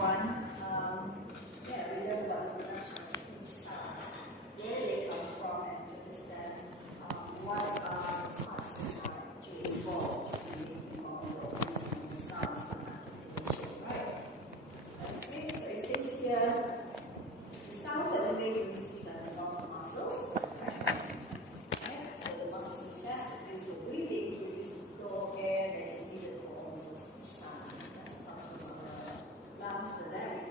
one, we learn about the production of speech sounds, where they come from, and to understand what are the parts that are actually involved in making all the sounds and articulation, right? Okay, so it says here, the sounds are the way you receive the results of muscles, right? So the muscles in the chest are used for breathing, to use the flow air that is needed for all those speech sounds. That's part of our lungs, the larynx,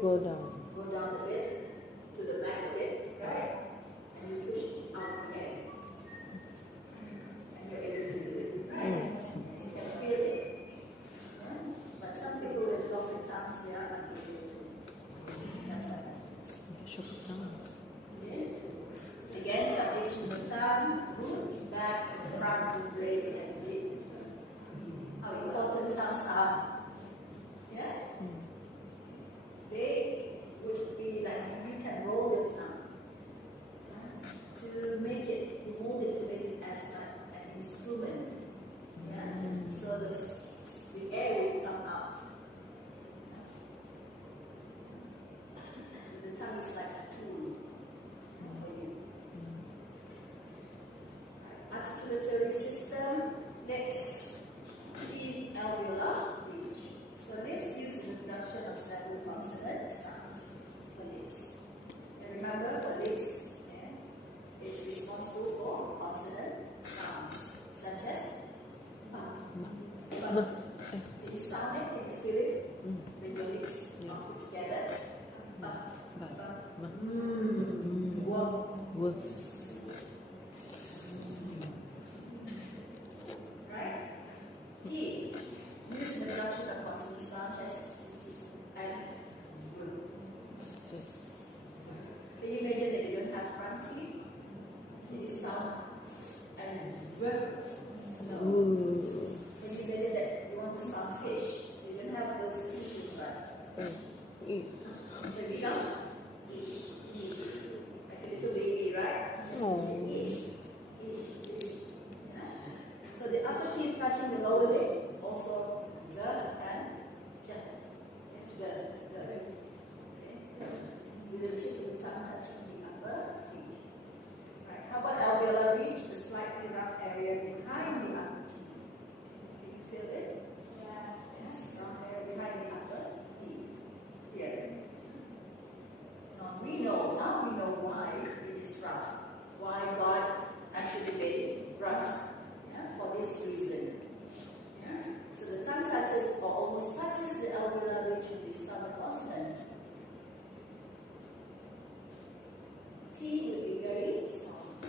Go down. Go down a bit, to the back a bit, right? And you push out the air. And you're able to do it, right? So you can feel it. Yeah? But some people with floppy tongues, they are not able to. That's what happens. Shook tongue. Again, subdivision of the tongue, root, back, front, blade, and tip. How important tongues are. Yeah? They would be like you can roll your tongue to make it, you mold it to make it as like an instrument. Yeah? So the air will come out. So the tongue is like a tool for you. Articulatory system, lips, teeth, alveolar, reach. So lips use the production of several consonant sounds for lips. And remember, for lips, it's responsible for consonant sounds, such as ba. If you sound it, if you feel it, when your lips are put together, ba, ba, wa. Right? Teeth use the production of consonant sounds such as and. Can you imagine that you don't have front teeth? Can you sound and no? Can you imagine that you want to sound fish? You don't have those teeth in front. So it becomes like a little baby, right? So the upper teeth touching the lower lip, also the and the. With the tip of the tongue touching the upper teeth. Right. How about alveolar reach, the slightly rough area behind the upper teeth? Can you feel it? Yes. Rough area behind the upper teeth. Here. Now we know why it is rough. Why God actually made it rough. Yeah? For this reason. Yeah? So the tongue touches or almost touches the alveolar reach with the southern consonant. T will be very soft.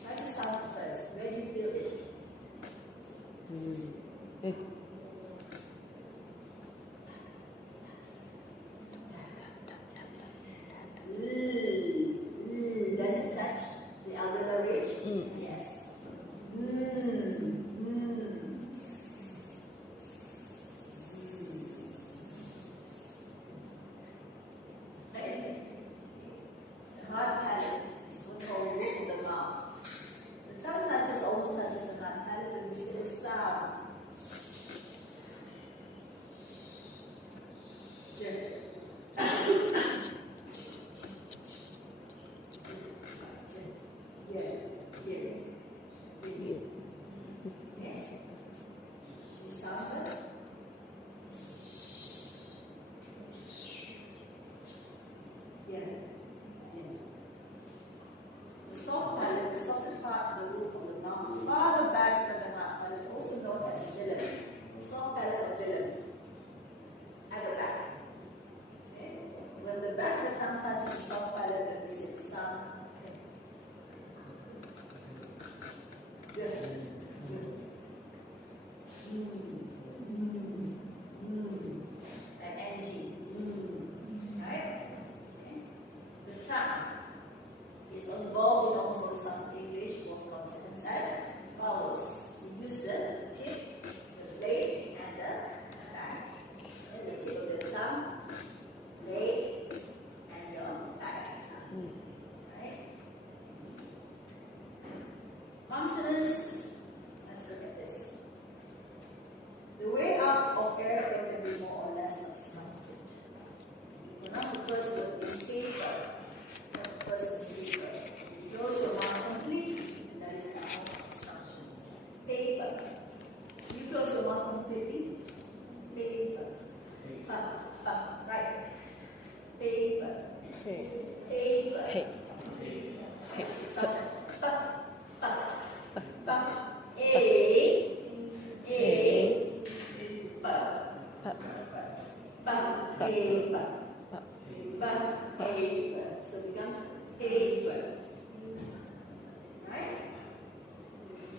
Try to sound first. Where do you feel it? Does it touch the alveolar ridge? Yes. The hard palate is what's called root in the mouth. The tongue almost touches the hard palate when we say the sound. The soft palate, the softer part of the roof of the mouth, farther back than the hard palate, also known as villain. The soft palate of villain. At the back. Okay? When the back of the tongue touches the soft palate, then we say the sound. Okay. Good. And NG. Right? Okay. The tongue is involved in almost all the sounds of English, both consonants and vowels. We use the tip, the blade, and the back. And the tip of the tongue, blade, and your back tongue. paper. Paper. So it becomes paper. Right?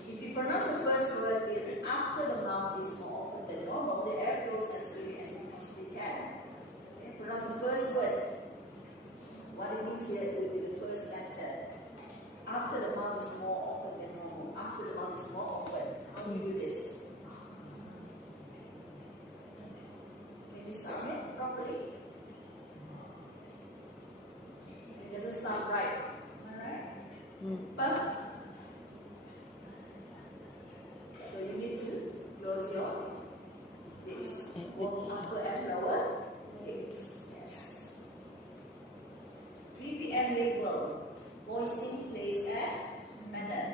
If you pronounce the first word after the mouth is more open than normal, the air flows as quickly as you possibly can. Okay? Pronounce the first word. What it means here will be the first letter. After the mouth is more open than normal. After the mouth is more open. How do you do this? Can you sound it properly? It doesn't sound right. Alright? So you need to close your lips. Both upper and lower lips. Yes. 3 p.m. label. Voicing, place, and manner.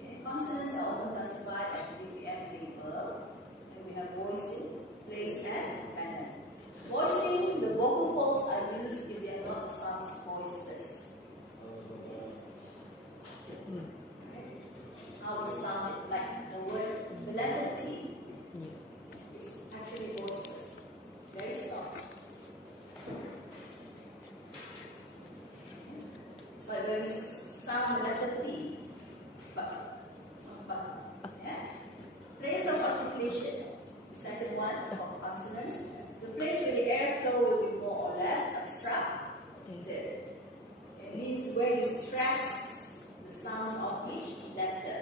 Okay. Consonants are often classified as 3 p.m. label. And we have voicing, place, and manner. Voicing, the vocal folds are used if they are not the sound is voiceless. How we sound it, like the word, the letter T. It's actually voiceless. Very soft. But when we sound the letter P, yeah? Place of articulation. The second one, for consonants. The place where the airflow will be more or less abstracted. It means where you stress the sounds of each letter.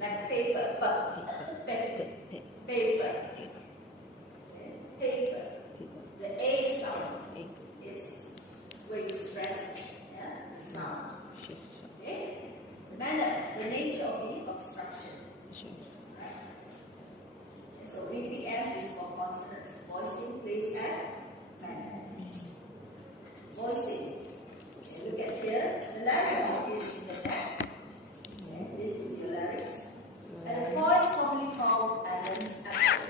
Like paper, paper. The A sound is where you stress the sound. Okay? Manner, the nature of the obstruction. Right? So VPM is for consonants, voicing, place, and manner. Voicing. Look at here. The larynx is in the neck. This is the larynx. And a point commonly called Adam's apple.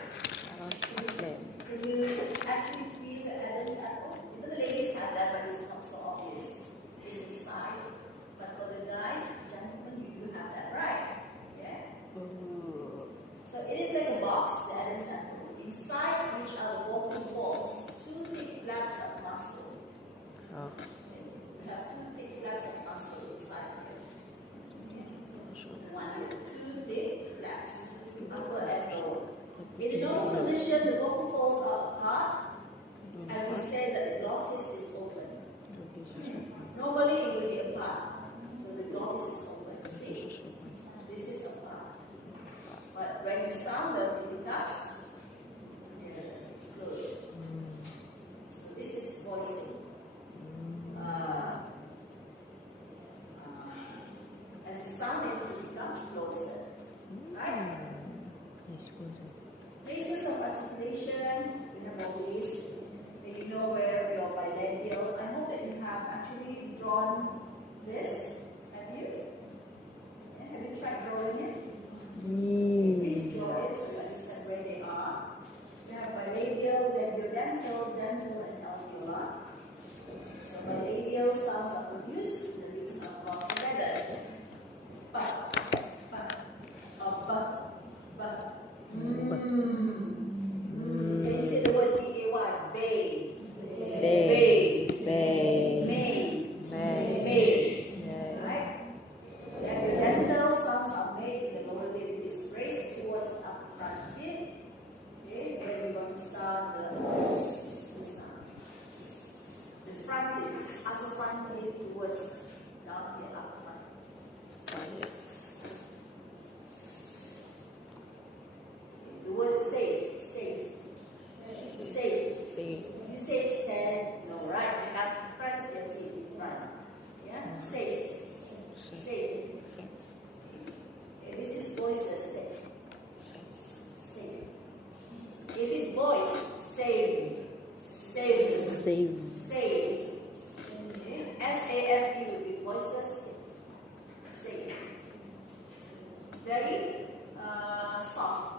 Can you actually feel the Adam's apple? Even the ladies have that, but it's not so obvious. It's inside. But for the guys, gentlemen, you do have that, right? Yeah? So it is like a box, the Adam's apple, inside which are the vocal folds, 2 thick flaps of muscle. We have 2 thick flaps of muscle inside here. One, 2 thick flaps, upper and lower. In the normal position, the vocal folds are apart, and we say that the glottis is open. Normally, it will be apart, so the glottis is open. See, this is apart. But when you sound them, it becomes closed. So this is voicing. As you sound it becomes closer. Right? Places of articulation, we have all these. And you know where your bilabial. I hope that you have actually drawn this. Have you? Yeah, have you tried drawing it? Please draw it so you understand where they are. We have bilabial, labiodental, dental, and alveolar. So bilabial sounds are produced, the lips are brought together. Can you say the word B-A-Y? Bay. Right? Labiodental sounds are made. The lower lip is raised towards the upper front teeth. Okay, when we're going to sound the sound. The front teeth, upper front teeth towards down the upper front. The word safe. You say stand, no, right? You have to press your teeth in front. Yeah? Safe. Okay, this is voiceless, safe. If it's voice, save. Okay? S-A-F-E will be voiceless, save. Very soft.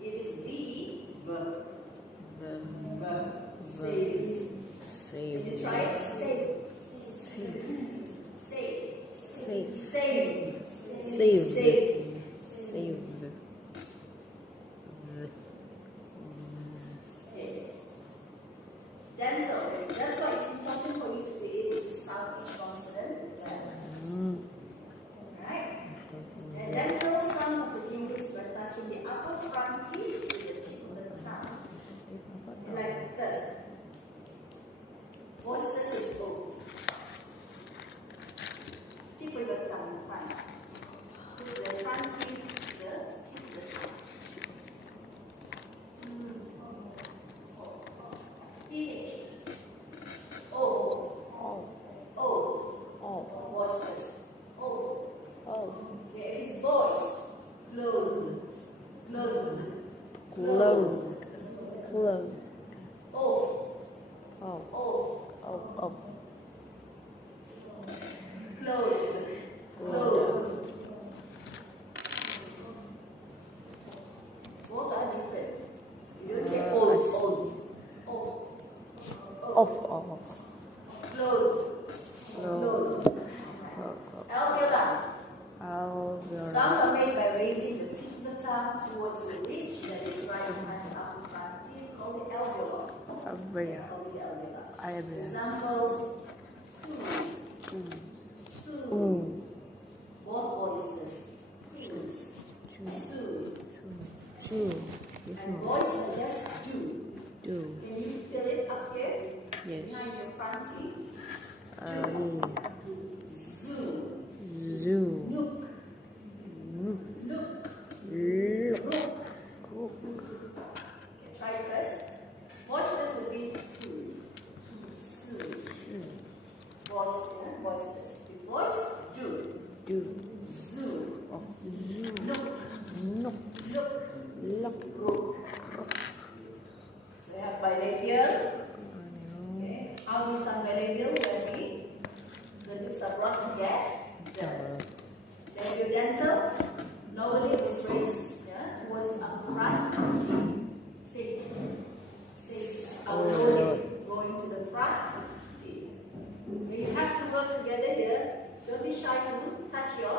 If it's V, save. Can you try it? Save. clothed, clothed, Off. oh, Off. oh, oh, Clothed. clothed, Both are different. You don't say off. Off. off, off, Clothed. clothed, Alveolar. alveolar, Sounds are made by raising the tip of the tongue towards the ridge that is right behind the upper front teeth, called the alveolar. alveolar, Called the alveolar. alveolar, Examples: ooh, both voices. Sue. two, And voice are just do. do, Can you feel it up here? yes, Behind your front teeth. Zoo. zoo, Look. look, Look. look, Try it first. Voiceless would be Sue. Voiceless. With voice, do. do, Zoo. oh, zoo, Look. look, Look. look, So you have bilabial. Okay. How do we sound bilabial? When the lips are brought together. Labiodental. Lower lip is raised towards the upper front. Six. Our lower lip going to the front. When you have to work together here, don't be shy to touch your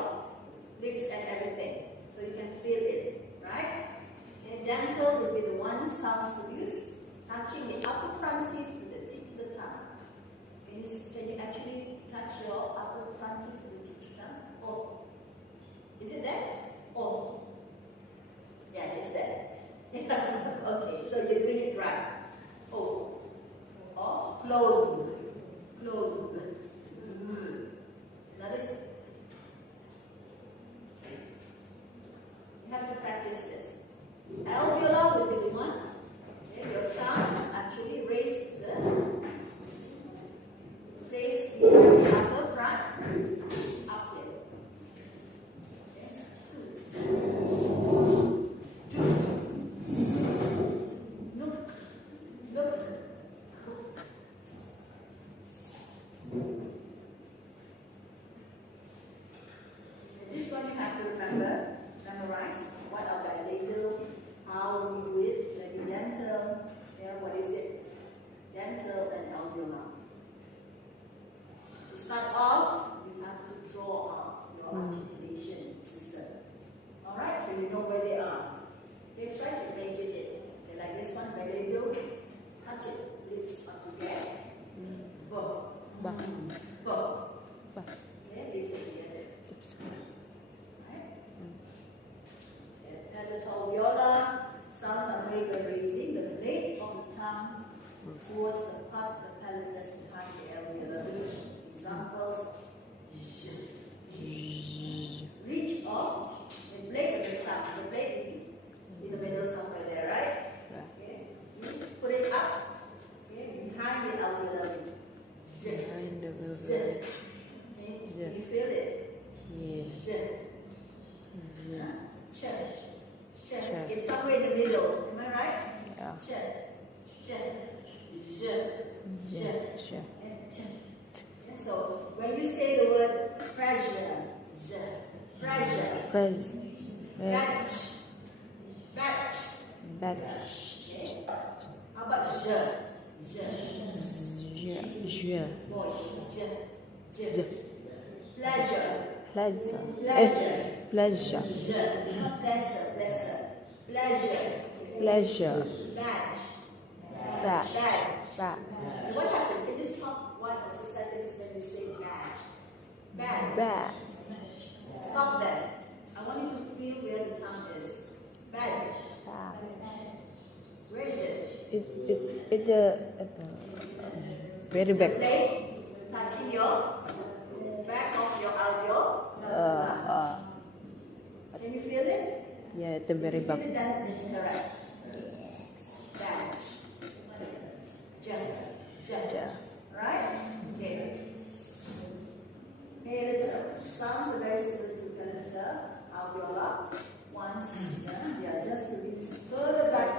lips and everything. So you can feel it, right? And dental will be the one sounds produced, touching the upper front teeth with the tip of the tongue. Can you actually touch your upper front teeth with the tip of the tongue? Oh. Is it there? Oh. Yes, it's there. Okay, so you're doing it right. Oh. Or clothed. Clothed. Another step. You have to practice this. Alveolar will be the one. Okay, your tongue actually raised the place behind the upper front. Up here. This one you have to memorize. What are bilabial? How we do it? Dental. Yeah, what is it? Dental and alveolar. To start off, you have to draw out your articulation system. Alright, so you know where they are. Okay, try to imagine it. Okay, like this one, bilabial. Touch it. Lips are together. Bo. ba, Bo. ba, Okay, lips are together. Right? Palatal alveolar. Sounds are made by raising the blade of the tongue towards the part of the palate just behind the alveolar ridge. Examples: reach of the blade of the tongue. The blade in the middle somewhere there, right? Okay. You put it up. Okay, behind the alveolar ridge. behind the alveolar, Can you feel it? yes, Ch. It's somewhere in the middle. Am I right? yeah, Ch. Ch. yeah, And ch. So when you say the word pressure, pressure, press, batch, batch. batch, How about je, voice, pleasure, pleasure, pleasure, pleasure, it's not pleasure, pleasure, pleasure, batch, batch, batch. batch, What happened? Can you stop 1 or 2 seconds when you say batch? Batch. batch, Stop there. I want you to feel where the tongue is. Batch. Where is it? it's very back, Blade touching your back of your alveolar. Can you feel it? yeah, it's very back, Feel it, then it's correct. Batch. ja, Right? Okay. Palatal. Sounds are very similar to palatal alveolar. Once they are just released further back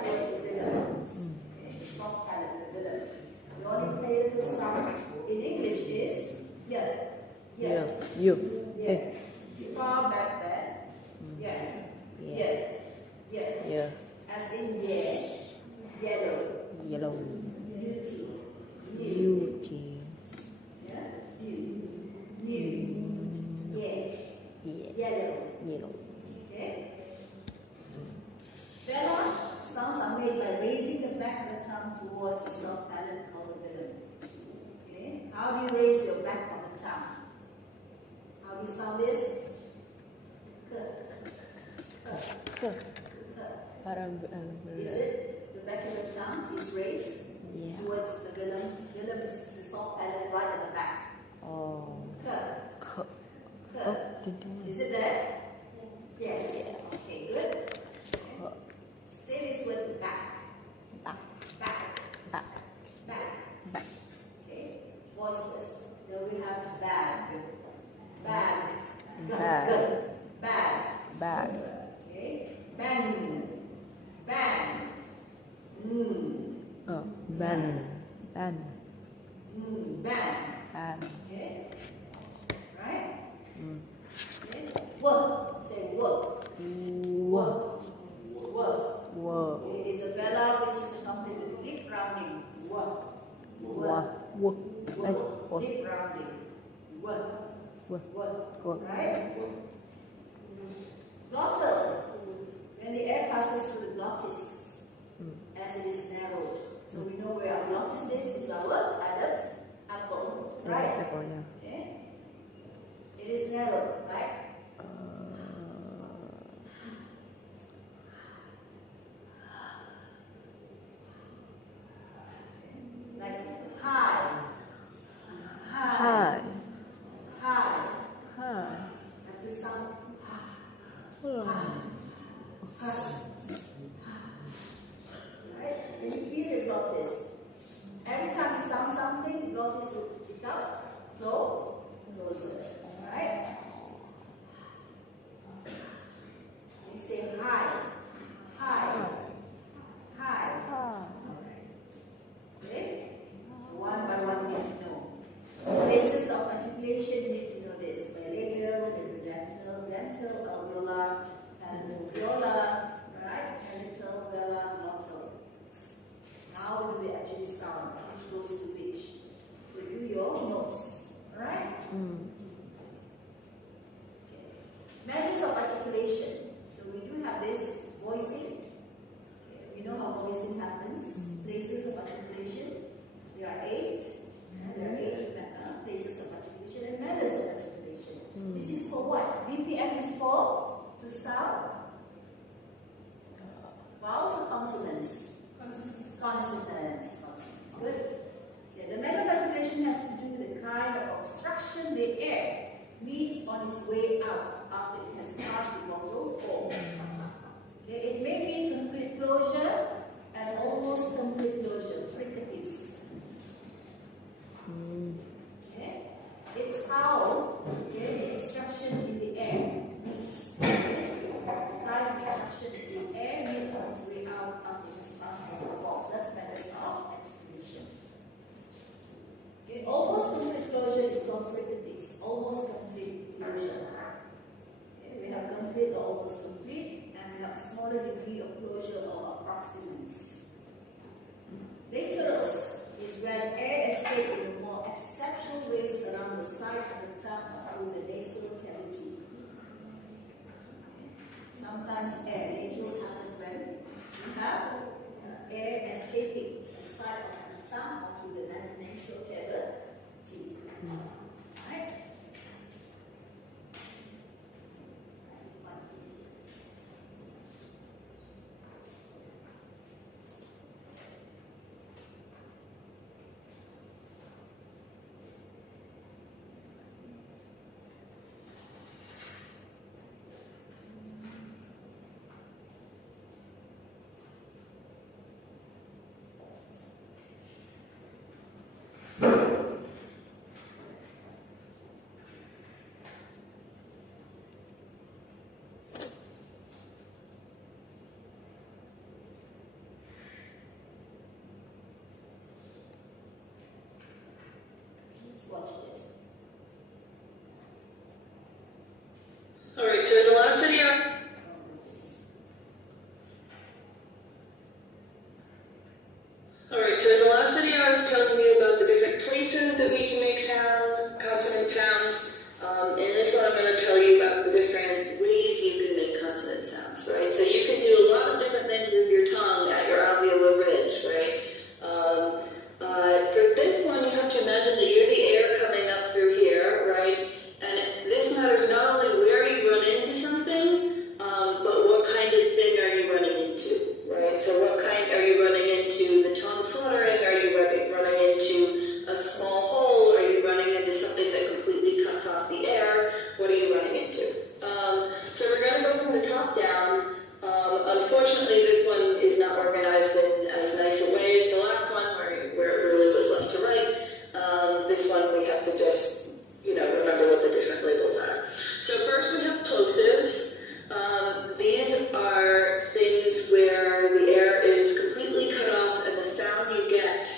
as in yellow. Yellow. Beauty. Beauty. Yeah? New. Yeah. Yellow. Yellow. Okay? Vela sounds are made by raising the back of the tongue towards the soft palate called the velum. Okay? How do you raise your back of the tongue? How do you sound this? K. Para Is it the back of the tongue is raised towards the velum? Velum is the soft palate right at the back. Oh. K. K. K. Oh, didn't. Is it there? Yes. Okay, good. Say this word back. Back. Back. Back. Back. Back. Okay. Voiceless. Then we have bag. Bag. Bag. Good. Bag. Bag. Okay. Bang. Bang. Oh. Ban. Ban. Bang. Ban. Okay. Right? Mm. Okay. Work. Say work. Work. Work. Work. It is a vela which is accompanied with lip rounding. Work. Work. Work. Work. Lip rounding. Work. Work. Work. Right? Glottal. When the air passes through the glottis, as it is narrowed. So we know where our glottis is our adam's apple. Right? Okay? It is narrowed, right? Like high. High. High. High. Have to sound right? When you feel the glottis, every time you sound something, the glottis will pick up, flow, closer. Alright? You say high, high, high. Okay? So one by one you need to know. Places of articulation, you need to know this. Bilabial, dental, dental, alveolar, and alveolar, right? Palatal, velar, glottal. How do they actually sound? Which goes to which? So do your notes, alright? Okay. Manners of articulation. So we do have this voicing. Okay. We know how voicing happens. Places of articulation. There are 8. There are 8 places of articulation and manners of articulation. This is for what? VPM is for to sound vowels or consonants? Consonants. Good. Yeah, the manner of articulation has to do with the kind of obstruction the air meets on its way out after it has passed the vocal folds. Okay, it may be complete closure and almost complete closure, fricatives. Okay, it's how the obstruction in the air meets. The kind of obstruction in the air meets on its way out after it has passed the vocal folds. That's manners of articulation. Okay, almost complete closure is called fricatives. Almost complete closure. Okay, we have complete or almost complete, and we have smaller degree of closure or approximants. Laterals is when air escapes in more exceptional ways around the side of the tongue or through the nasal cavity. Sometimes air laterals happen when you have air escaping the side of the tongue or through the nasal cavity. Right? Alright, so in the last video I was telling you about the different places that we can make sounds, consonant sounds. In this one I'm going to tell you about the different ways you can make consonant sounds, right? So you can do a lot of different things with your tongue at your alveolar ridge, right? For this one you have to imagine that you're the air coming up through here, right? And this matters not only where you run into something, but what kind of thing are you running into, right? So what kind are you running into? The tongue fluttering? Are you running into a small hole? Are you running into something that completely cuts off the air? What are you running into? So we're going to go from the top down. Unfortunately, this one is not organized in as nice a way as the last one, where it really was left to right. This one we have to just, remember what the different labels are. So first we have plosives. These are things where the air is completely cut off and the sound you get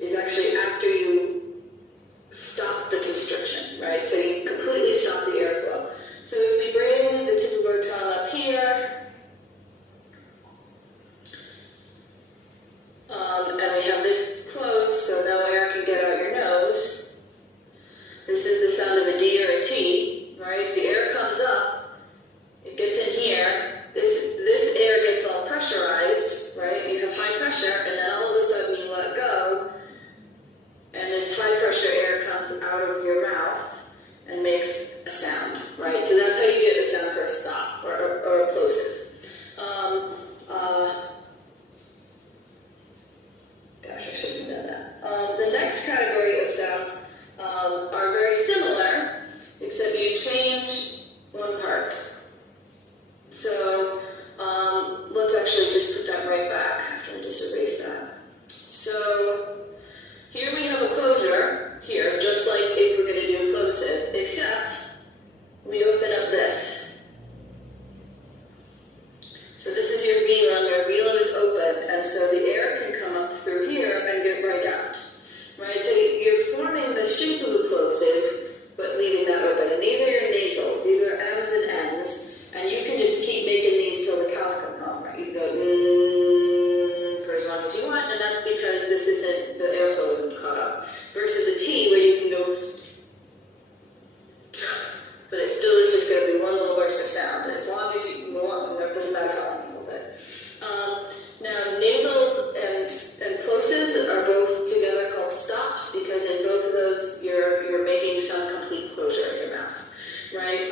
is actually after you stop the constriction, right? So you completely stop the airflow. So if we bring the tip of our tongue up here, and we have this closed so no air can get out your nose, this is the sound of a D or a T, right? The air comes up, it gets in here, this air gets all pressurized, right? You have high pressure, and then all of a sudden you let go, and this high pressure air comes out of your mouth and makes a sound, right? So that's how you get the sound for a stop or a plosive. Gosh, I shouldn't have done that. The next category of sounds are very similar, except you change one part. So let's actually just put that right back after I just erase that. So here we have a closure here, just like if we're going to do a plosive, except we open up this. So this is your velum. Your velum is open, and so the air can come up through here and get right out. Right? So you're forming the shape of a plosive, but leaving that open. And these are your nasals. These are M's and N's, and you can just keep making these till the cows come home. Right? You go for as long as you want, and that's because the airflow isn't caught up. Versus a T where you can go, but it still is just going to be one little burst of sound. As long as you can go on, it doesn't matter how long you hold it. Now, nasals and plosives are both together called stops because in both of those you're making some complete closure in your mouth, right?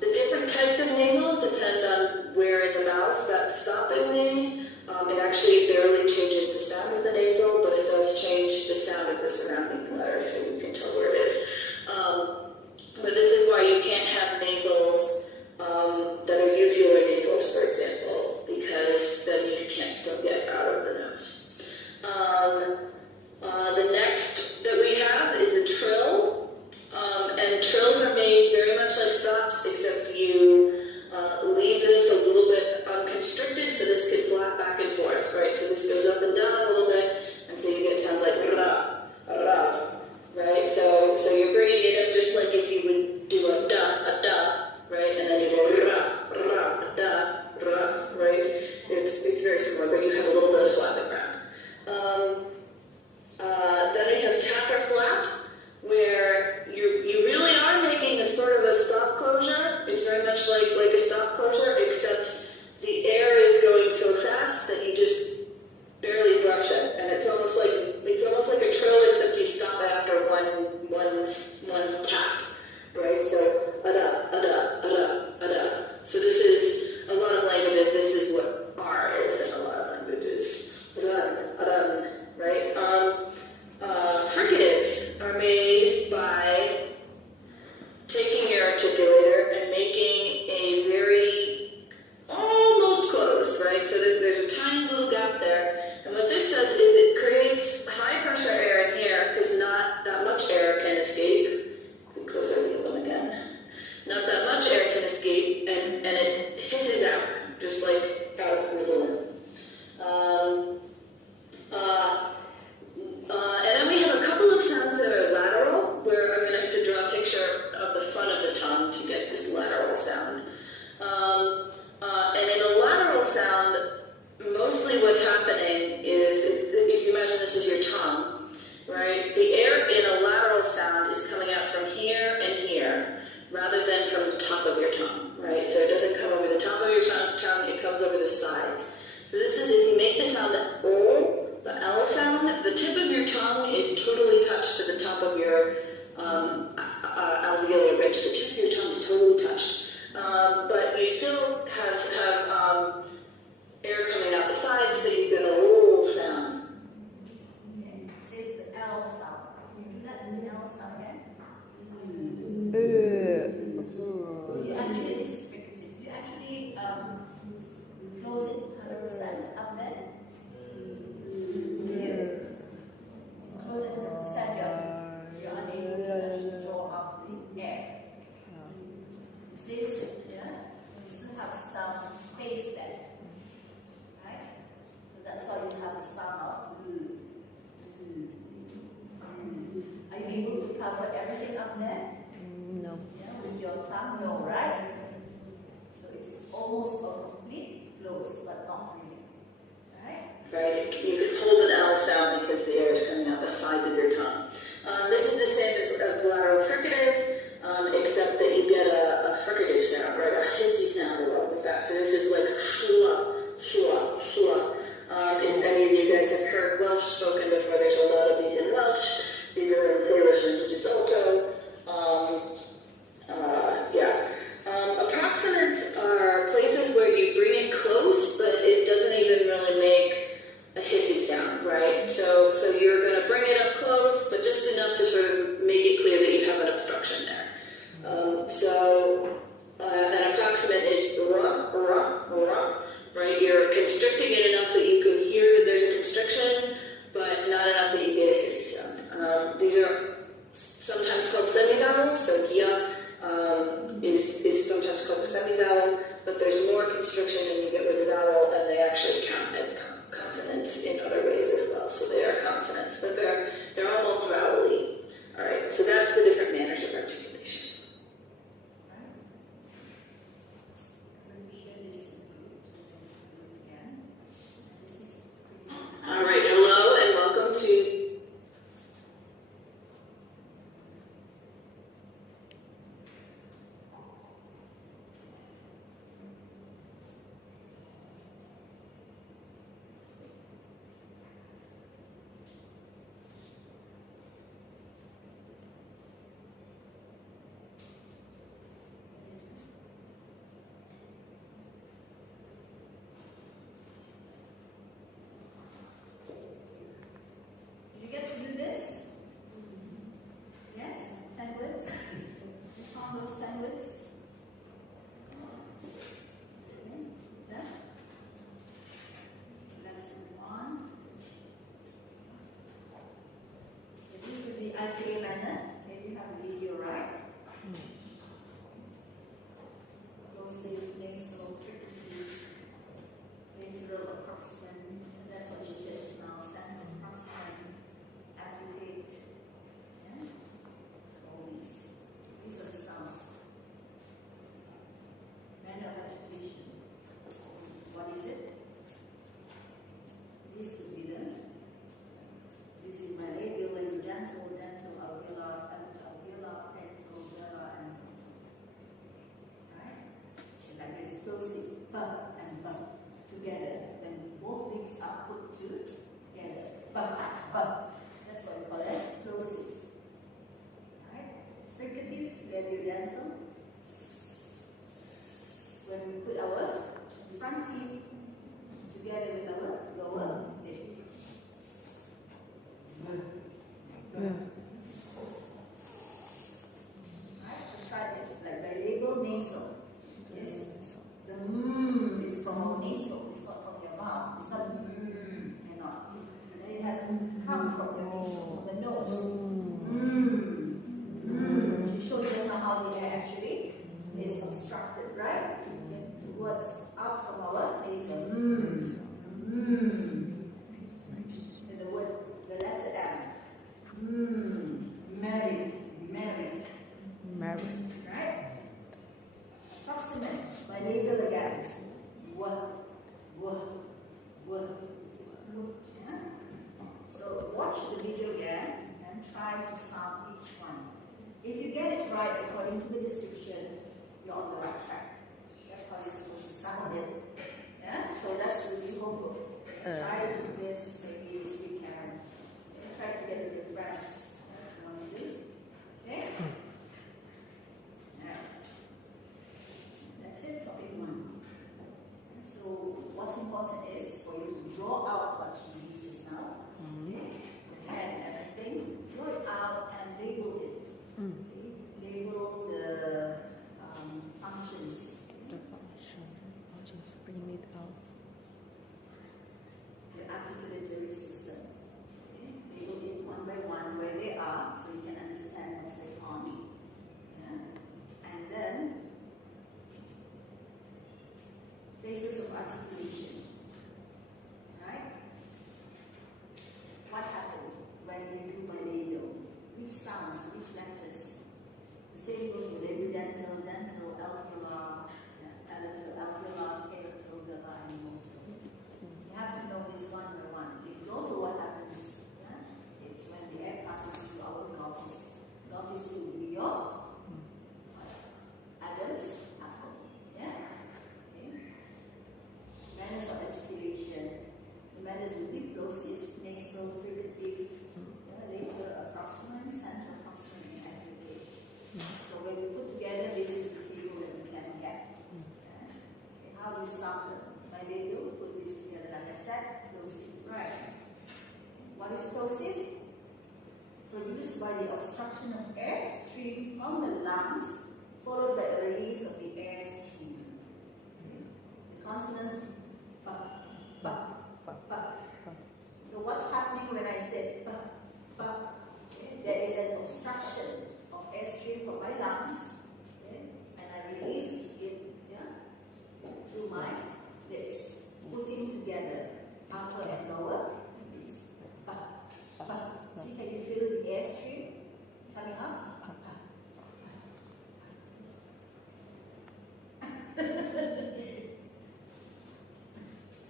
The different types of nasals depend on where in the mouth that stop is made. It actually barely changes the sound of the nasal, but it does change the sound of the surrounding letters, so you can tell where it is. But this is why you can't have nasals that are uvular nasals, for example, because then you can't still get out of the nose. The next that we have is a trill, and trills are made very much like stops, except you leave this a little bit unconstricted, so this can flap back and forth, right? So this goes up and down a little bit, and so you get sounds like ra, ra, right? So you're bringing it up just like if you would do a da, right? And then you go ra, da, right? It's very similar, but you have a little bit of flapping around. because the air is coming out the sides of your tongue. This is the same as lateral fricatives, except that you get a fricative sound, right? A hissy sound along with that. So this is like shua, shua, shua. If any of you guys have heard Welsh spoken before, there's a lot of these in Welsh. These are in Flemish and Risotto. Approximants are places where you bring it close, but it doesn't even really make a hissy sound, right? So you're going to bring it up close, but just enough to sort of make it clear that you have an obstruction there. An approximant is ra, ra, ra, right? You're constricting it enough that you can hear that there's a constriction, but not enough that you get a hissy sound. These are sometimes called semivowels, so gia is sometimes called a semivowel, but there's more constriction than you get with a vowel, and they actually count as consonants in other ways as well. So they are consonants, but they're almost vowel-y. All right, so that's the different manners of articulation. All right, hello and welcome to You get to do this? Yes? 10 words? You found those 10 words? Okay. Yeah? Let's move on. This is the IPA manner. Okay, you have a video, right? Plosive, nasal, fricatives, lateral approximant, and that's what you said just now, central approximant, affricate. Yeah? So all these are the sounds. Manner of articulation. What is it? This would be them. Using my labial and dental, alveolar, alveolar, dental, velar, and dental. Right? And like this, plosive, b and b together. When both lips are put together. B. That's what we call as plosive. Right? Fricative, labiodental. When we put our front teeth together with our lower lip. Right, so try this, like bilabial nasal. Yes? The is from our nasal, it's not from your mouth. It's not cannot. And it has to come from your nasal, from the nose. To show just now how the air actually is obstructed, right? Towards out from our nasal. And the word, the letter M. Married. Right? Approximate. My label again. What? Yeah? So watch the video again and try to sound each one. If you get it right according to the description, you're on the right track. That's how you're supposed to sound it. Yeah? So that's really homework. Try this maybe this weekend. Try to get it with friends. If you want to do. Okay? Now, that's it, topic 1. So what's important is for you to draw out what you used just now. Okay? And everything, draw it out and label it. Okay? Label the functions What is plosive? Produced by the obstruction of air stream from the lungs, followed by the release of the air stream. The consonants ba, ba, ba, ba. So what's happening when I say ba, ba? Okay? There is an obstruction of air stream from my lungs, okay? And I release it, yeah, through my lips, putting together upper and lower lips. Ba, ba. See, can you feel the air stream coming up?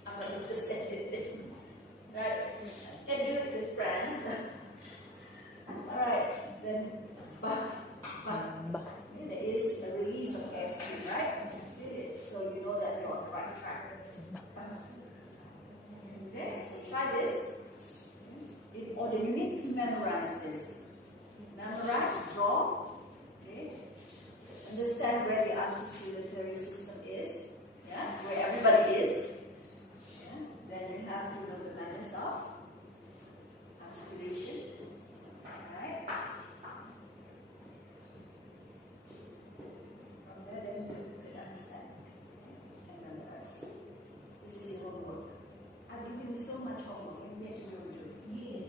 I'm going to say it. Right? Can do it with friends. Alright, then ba, ba. There is a release of air stream, right? Feel it, so you know that you're on the right track. Okay, so try this. In order, you need to memorize this. Memorize, draw, okay? Understand where the articulatory system is, yeah? Where everybody is. Yeah? Then you have to know the manners of articulation. Alright? From there, then you can understand and memorize. This is your homework. I've given you so much homework, and yet you don't do it.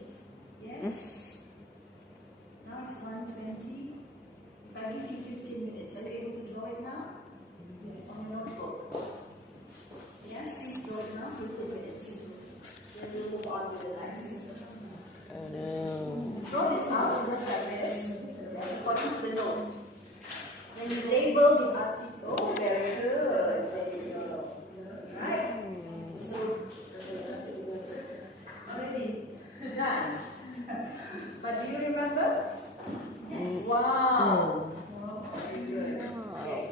Yes? Now it's 1:20. If I give you 15 minutes, are you able to draw it now? Yes. On your notebook. Yeah, please draw it now, 15 minutes. Then we'll move on to the next. Oh no. Draw this out just like this, according to the note. Then you label the article. Oh, very good. Very good. Right? So, already done. But do you remember? Yes. Wow. Very good. Okay.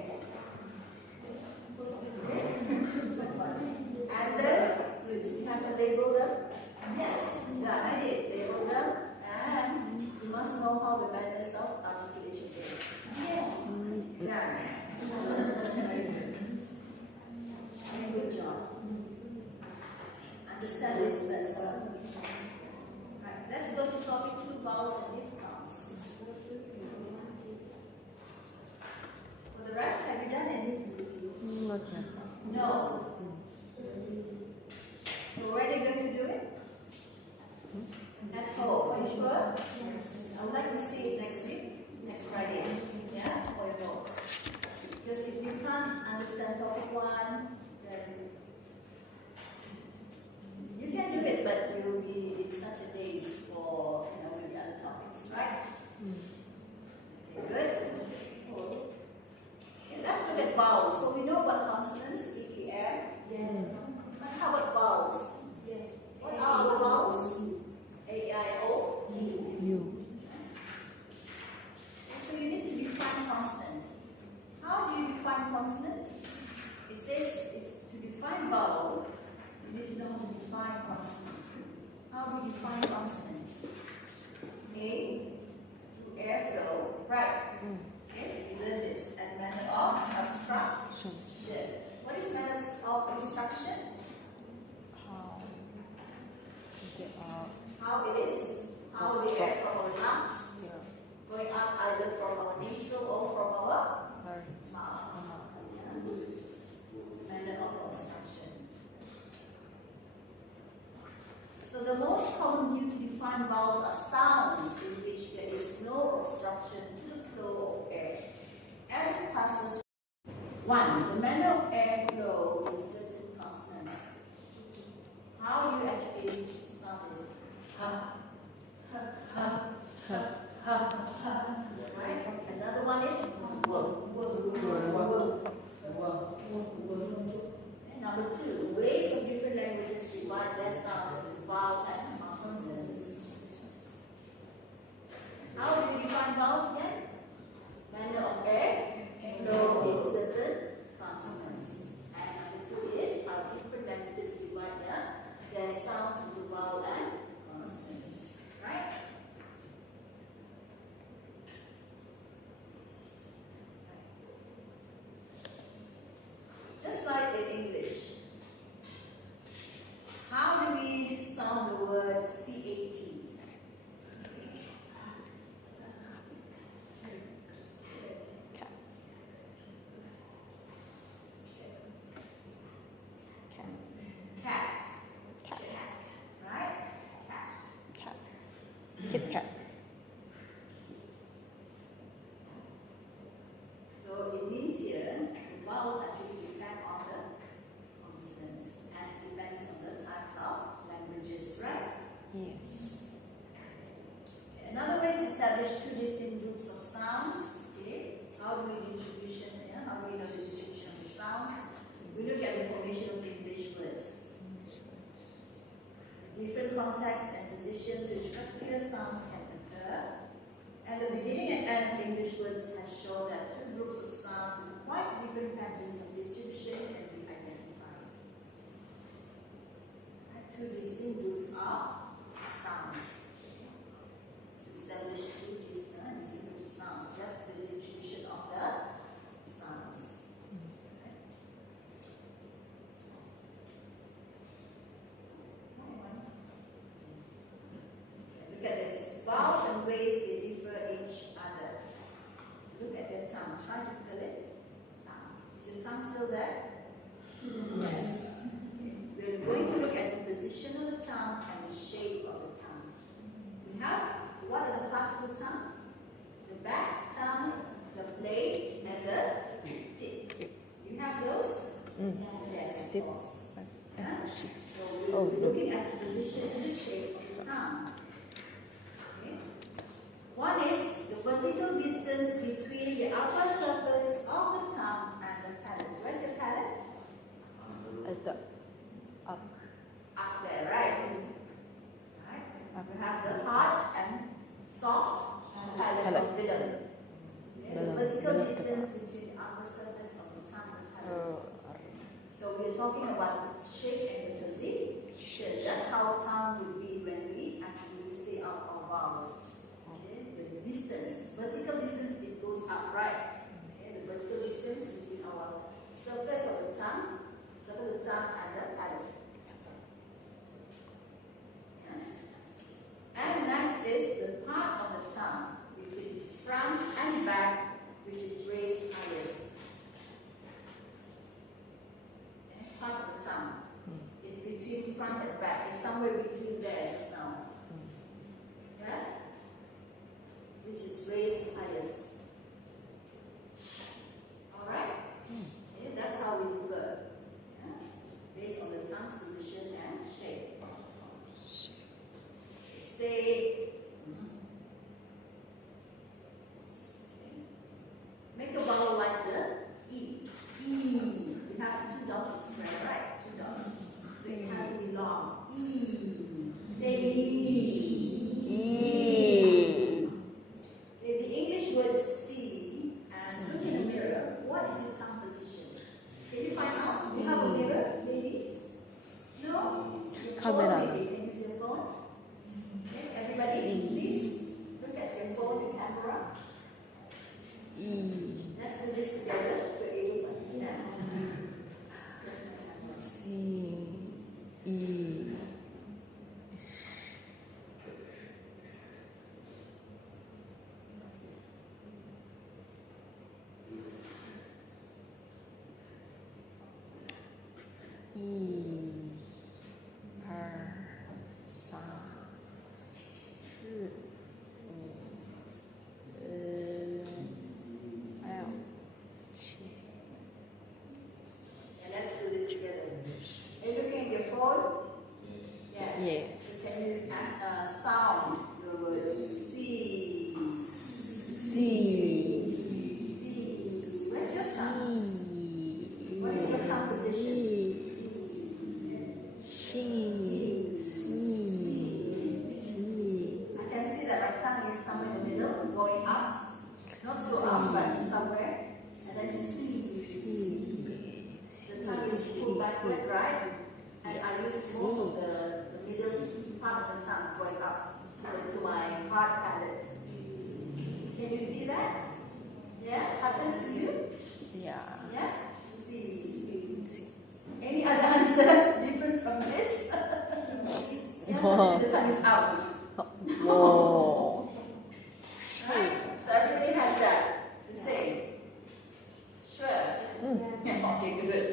And then you have to label them. Yes. Done. Label them. And you must know how the manners of articulation is. Yes. Done. Very good job. Understand this better. Right. Let's go to topic 2, vowels and diphthongs. For the rest, have you done it? Okay. No. So where are you going to do it? At home. Are you sure? I would like to see it next week, next Friday. Yeah? For your notes. Because if you can't understand topic 1, then you can do it, but you will be in such a daze for with the other topics, right? Okay, good. Okay, let's look at vowels. So we know about consonants, E-E-R. Yes. But how about vowels? Yes. What are the vowels? A-I-O. You. So you need to define consonant. How do you define consonant? It says to define vowel, you need to know how to define consonant. How do you define consonant? A, airflow, right? Okay, you learn this. And manner of obstruction. What is manner of obstruction? How it is? How the air from our lungs going up either from our nasal or from our mouth. Manner of obstruction. So the most common view to define vowels are sounds in which there is no obstruction to the flow of air as it passes. 1. The manner of airflow in certain consonants. How do you actually sound this? Ha, ha, ha, ha, ha, ha. Right? Another one is wo, wo, wo. And number 2, ways of different languages divide their sounds into vowel and consonants. How do you define vowels again? Manner of air flow in certain consonants. And number 2 is how different languages divide their sounds into vowel and consonants. Right? Just like in English. How do we sound the word CAT? Kit Kat. So it means here the vowels actually depend on the consonants and it depends on the types of languages, right? Yes. Another way to establish two distinct groups of sounds, okay? How do we distribution, how do we know the distribution of the sounds? We look at the formation of English words. The different contexts and positions which particular sounds can occur. And the beginning and end of English words has shown that two groups of sounds with quite different patterns of distribution can be identified. Two distinct groups of sounds. To establish two distinct groups of sounds. That's the distribution of the sounds. Look at this. Vowels and ways they differ each other. Look at your tongue. Try to feel it. Is your tongue still there? Yes. We're going to look at the position of the tongue and the shape of the tongue. We have, what are the parts of the tongue? The back tongue, the blade, and the tip. You have those? Yes, of course. So we're looking at the position and the shape of the tongue. Okay. One is the vertical distance between the upper surface of the tongue and the palate. Where's your palate? At the up. Up there, right? Right. You have the hard and soft palate of the middle. Okay. The vertical distance between the upper surface of the tongue and palate. So we are talking about the shape and the position. That's how tongue would be when we actually say out our vowels. Okay. The distance, vertical distance, it goes up, right? Okay. The vertical distance between our surface of the tongue and the palate. Yeah. And next is the part of the tongue between front and back, which is raised highest. Okay. Part of the tongue. It's between front and back. It's somewhere between there just now. Yeah? Which is raised highest. Alright? Okay. That's how we refer. Based on the tongue's position and shape. Say, make a vowel like the E. E. We have two dots there, right? Two dots. So it has to be long. E. Say E. E. The English word see, and look in the mirror. What is your tongue position? Can you find out? Do you have a mirror, ladies? No? Camera. Maybe. Can you use your phone? Okay, everybody, please look at your phone and camera. Let's do this together so you're able to understand. Yes, ma'am. C E Let's do this together. Are you looking at your phone? Yes. Yes. So can you sound the word see? C See. Where's your tongue? What is your tongue position? I can see that my tongue is somewhere in the middle, going up. Not so up, but somewhere. And then see. The tongue is pulled backward, right? And I use most of the middle part of the tongue going up to my hard palate. Can you see that? Yeah? Happens to you? Yeah. Yeah? See. Any other answer different from this? Yes, the tongue is out. Whoa. Right? So everybody has that. The same. Sure. Yeah, okay, good.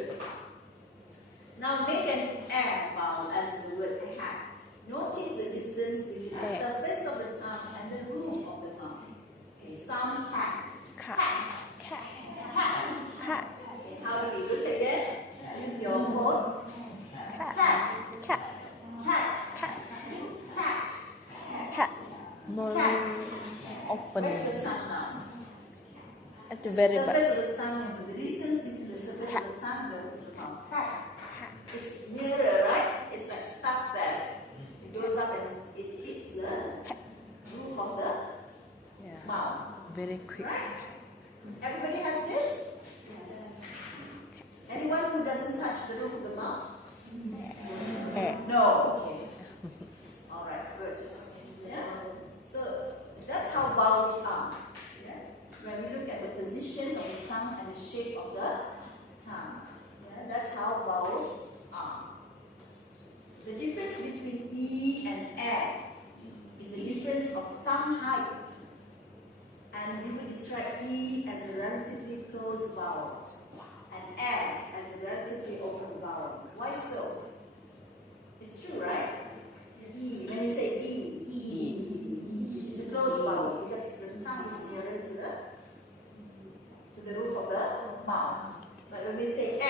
Now make an air vowel as in the word hat. Notice the distance between the surface of the tongue More Cat. often Where's the tongue now? at the very back. Surface of the tongue and the distance between the surface of the tongue and the roof of the mouth. Cat. It's nearer, right? It's like stuck there. It goes up and it hits the roof of the Yeah. mouth. Very quick. Right? Everybody has this? Yes. Anyone who doesn't touch the roof of the mouth? No. Okay. All right. Good. Yeah. So that's how vowels are. Yeah. When we look at the position of the tongue and the shape of the tongue, yeah, that's how vowels are. The difference between e and e is the difference of tongue height. And we would describe E as a relatively closed vowel and A as a relatively open vowel. Why so? It's true, right? E, when you say E, it's a closed vowel because the tongue is nearer to the roof of the mouth. But when we say A,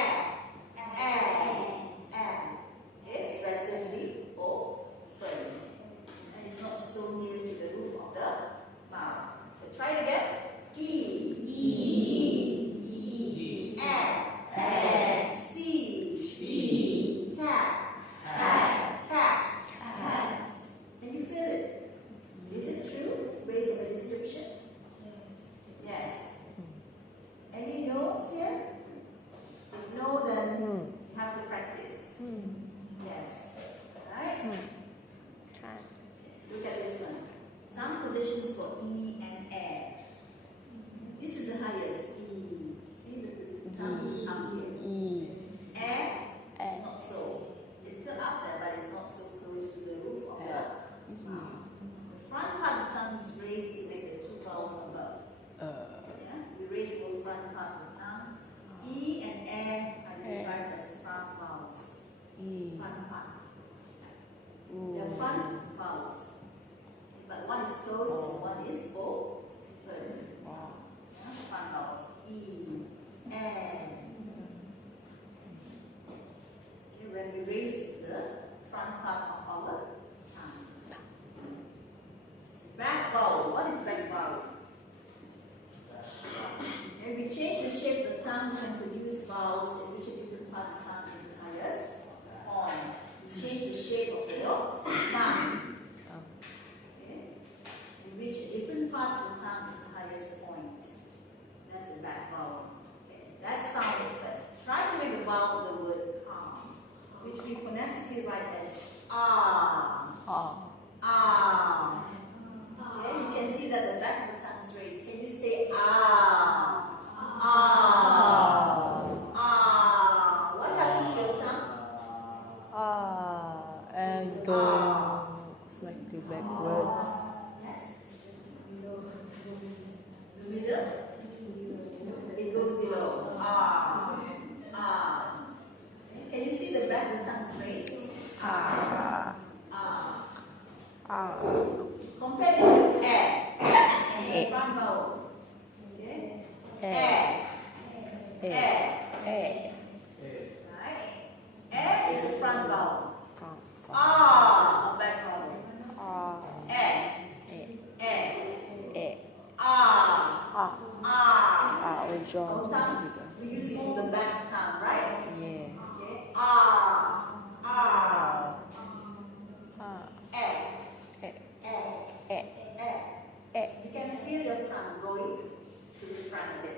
it's relatively open and it's not so near to the roof of the mouth. Try it again. E. C. Cat. Can you feel it? Is it true based on the description? Yes. Any no's here? If no, then you have to practice. Yes. Right? Look at this one. Tongue positions for E and A. This is the highest E. See the tongue is up here. A is not so. It's still up there, but it's not so close to the roof of the mouth. The front part of the tongue is raised to make the two vowels above. Yeah? We raise the front part of the tongue. E and A are described as front vowels. Front part. They're front vowels. But one is closed and one is open. Front vowels. E, N. Okay, when we raise the front part of our tongue. Back vowel. What is back vowel? When we change the shape of the tongue, we can produce vowels in which a different part of the tongue is the highest point. We change the shape of your tongue. Which a different part of the tongue is the highest point. That's a back vowel. Okay. That's sounding first. Try to make a vowel of the word palm, which we phonetically write as ah. Okay, you can see that the back of the tongue is raised. Can you say ah? What happens to your tongue? And go slightly backwards. The middle? It goes below. Can you see the back of the tongue is raised? Compare this with as a front vowel. Okay? Right? Is a front vowel. A back vowel. Sometimes we use the back tongue, right? Yeah. Okay. You can feel your tongue going to the front of it.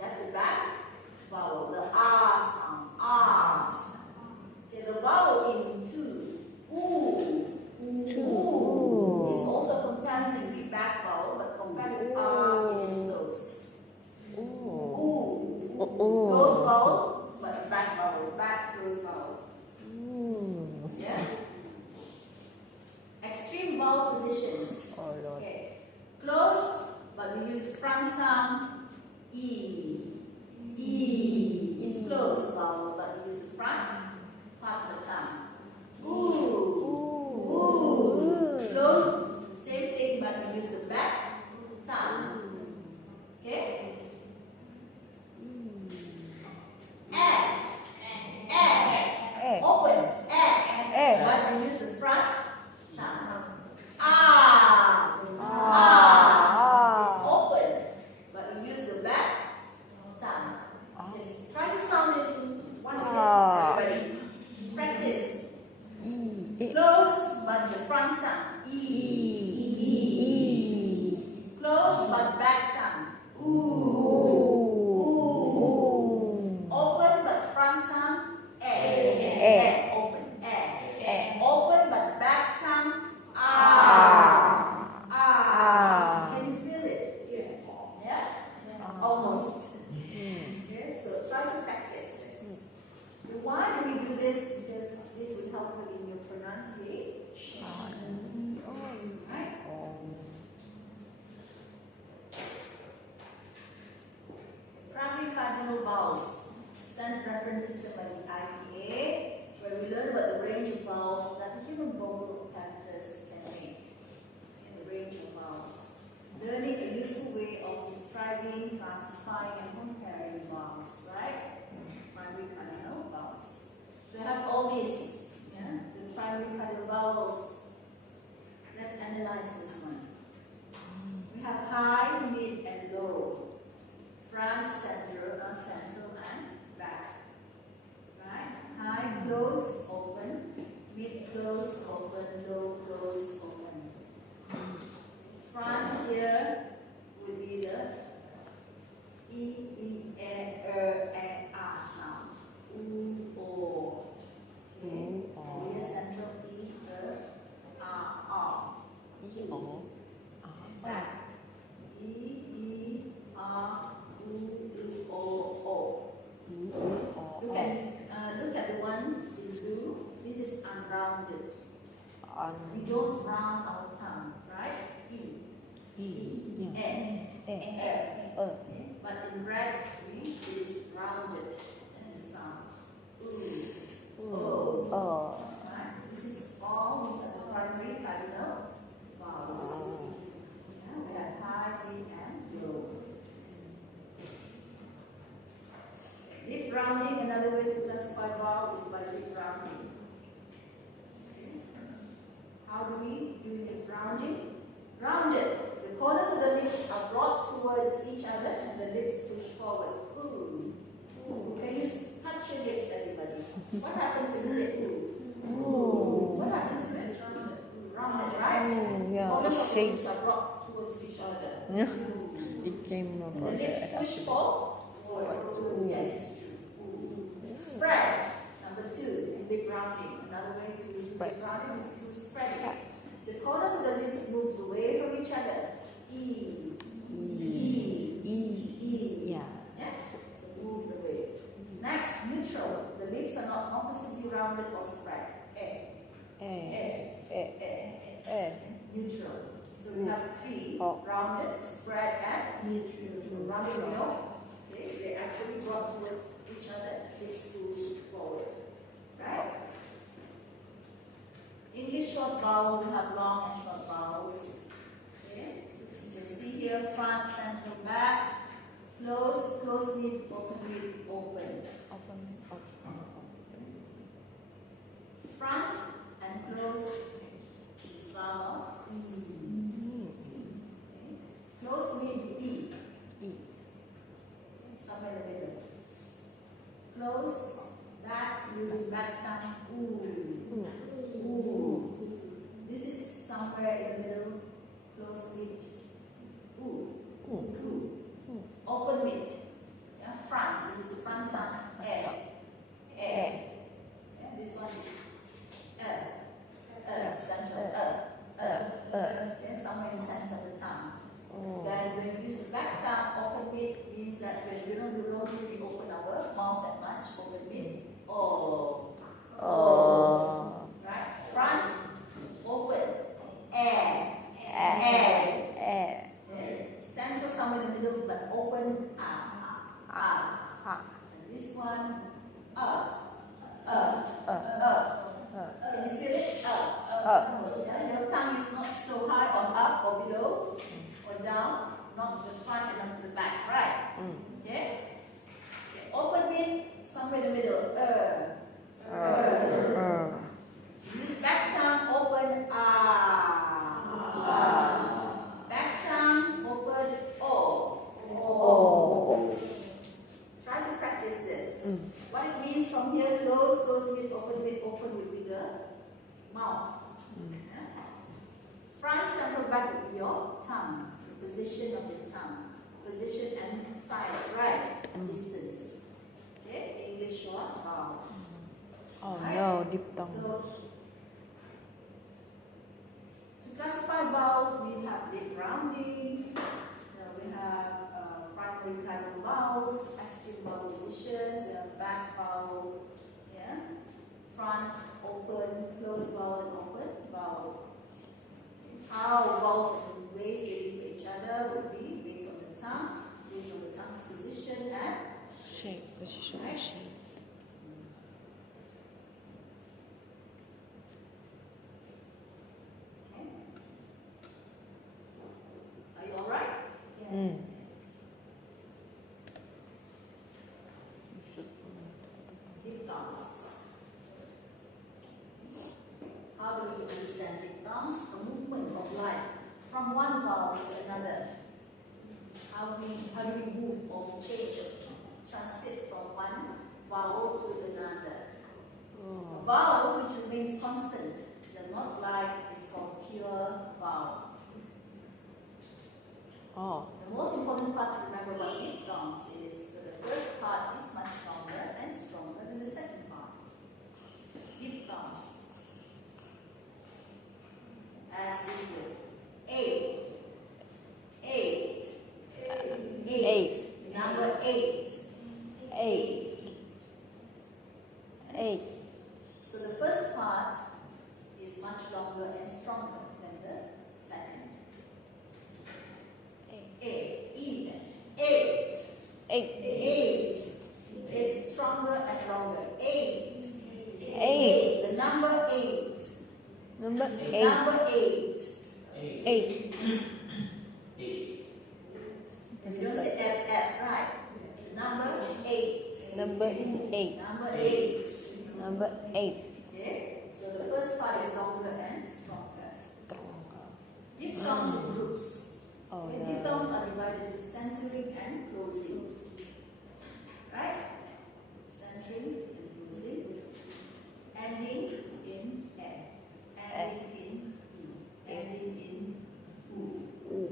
That's the back vowel, the sound. Okay, the vowel in two. Is also comparatively back vowel, but compared with it is close. Close vowel, but a back vowel. Back close vowel. Yeah. Extreme vowel positions. Okay. Close, but we use front tongue. E. It's close vowel, but we use the front part of the tongue. Close, same thing, but we use the back tongue. Okay? A. cardinal vowels. Standard reference system by the IPA, where we learn about the range of vowels that the human vocal apparatus can make. And the range of vowels. Learning a useful way of describing, classifying, and comparing vowels, right? Primary cardinal vowels. So we have all these, the primary cardinal vowels. Let's analyze this one. We have high, mid, and low. Front, central, and back. Right? High, close, open. Mid, close, open. Low, close, open. Front here would be the E, sound. O. Okay. Here, central E, R. Back. O. Look at the one in blue. This is unrounded. We don't round our tongue, right? But in red, it is rounded and the sound. Right? This is all these are the primary cardinal vowels. We have high, mid, and low. Lip rounding, another way to classify vowel is by lip rounding. How do we do lip rounding? Rounded. The corners of the lips are brought towards each other and the lips push forward. Can you touch your lips, everybody? What happens when you say ooh? What happens when it's rounded? Rounded, right? Corners of the lips are brought towards each other. It came The lips push forward. Yes, it's true. Spread. Number 2, lip rounding. Another way to do lip rounding is through spreading. The corners of the lips move away from each other. E. Yeah? So move away. Next, neutral. The lips are not oppositely rounded or spread. Neutral. So we have 3. Rounded, spread, and neutral. Rounded, okay, they actually brought towards each other. Lips push forward. Right? English short vowel, we have long and short vowels. Okay? As you can see here, front, central, back, close mid, open mid, open. Front and close the sound of E. Okay? Close mid, E. Somewhere in the middle. Close, back, using back tongue, ooh. This is somewhere in the middle, close mid, ooh. Open mid, front, we use the front tongue, Yeah, this one is central, somewhere in the center of the tongue. Then when we use the back tongue, open mid means that when we don't really open our mouth that much, open mid, right? Front, open, central somewhere in the middle, but open, And this one, Can you feel it? Yeah, your tongue is not so high or up or below or down, not to the front and not to the back, right? Yes? Okay. Open mid, somewhere in the middle. Use back tongue, open, Back tongue, open, Try to practice this. What it means from here, close mid, open would be the mouth. Front, central, back would be your tongue, the position of the tongue. Position and size, right? Distance. Okay, English short vowel. Right? No, deep tongue. So, to classify vowels, we have lip rounding. So we have primary cardinal vowels, extreme vowel positions. We have back vowel, front, open, close vowel, and open vowel. How vowels and ways they differ each other would be based on the tongue, based on the tongue's position and shape, position of shape. Okay. Are you all right? Mm. Diphthongs. How do we understand diphthongs? A movement of light from one vowel to another. How do we move or change or transit from one vowel to another? A vowel which remains constant, does not glide, is called pure vowel. Oh. The most important part to remember about diphthongs is that the first part is much longer and stronger than the second part. Diphthongs. As this way. Eight. Number eight. So the first part is much longer and stronger than the second. Eight. It's stronger and longer. Eight. The number eight. Number Number eight. You don't say at, right? Number eight. Number eight. Okay? So the first part is longer and stronger. Diphthongs in groups. Oh, Okay, yeah. diphthongs are divided into centering and closing. Right? Centering and closing. Ending in N. Ending in E. Ending in U.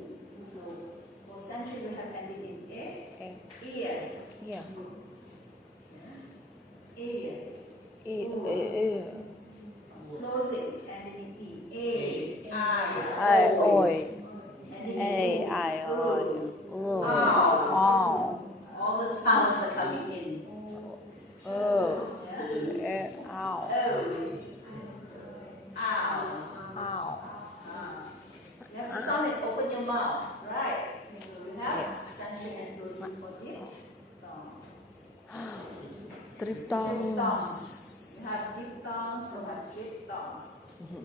So for centering we have ending in A. Ear. Yeah. Ear. Closing, ending in E. I, oi. Ending in Ow. All the sounds are coming in. Ow. Yeah? Ow. Ow. You have to sound it, open your mouth. Right? So we have centering and closing for diphthongs. We have diphthongs, we have diphthongs.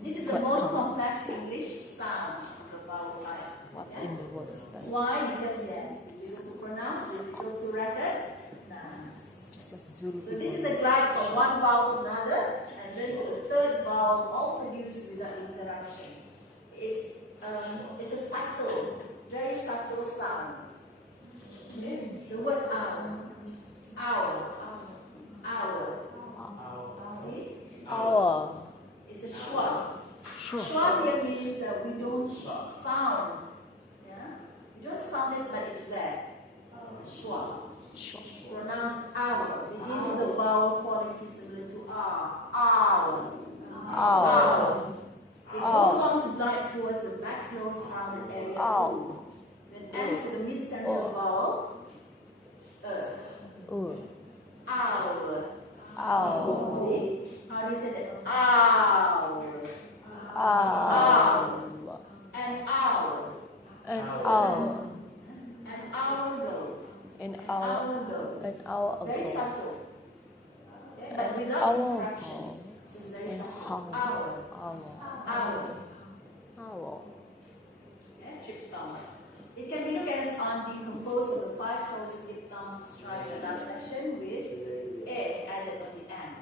This is the most complex English sound of the vowel type. What in the world is that? Why? Because yes, it's difficult to pronounce, difficult to recognize. Just like Zulu So this is a glide from one vowel to another, and then to the third vowel, all produced without interruption. It's a subtle, very subtle sound. The word hour. See? Hour. It's a schwa. Sure. Schwa here means that we don't sound. Yeah? We don't sound it, but it's there. Schwa. Pronounce hour. Begins with the vowel quality similar to R. Owl. It goes on to glide towards the back nose rounded area. Then ends with the mid-central vowel. Owl. See? How do you say that? Owl. An owl. An hour ago. Very subtle. Okay? But without interruption. This is very subtle. Hour. Okay? Diphthongs. It can be looked at on decomposed of the 5 closed diphthongs described in the last section with A added on the end.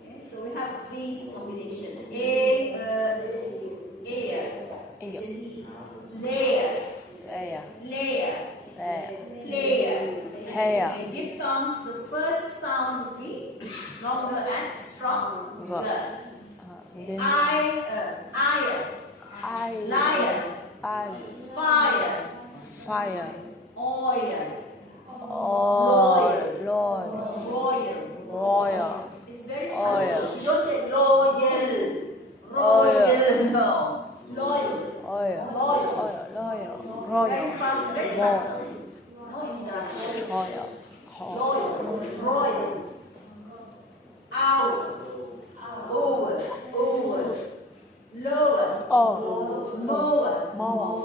Okay? So we have these combinations. Is in layer. Diphthongs, the first sound would be longer and stronger. Lion. Fire. Royal. It's very subtle. You don't say royal. No. Loyal. Very fast, very subtle. No interruption. Royal. Owl. Over. Lower. Mower.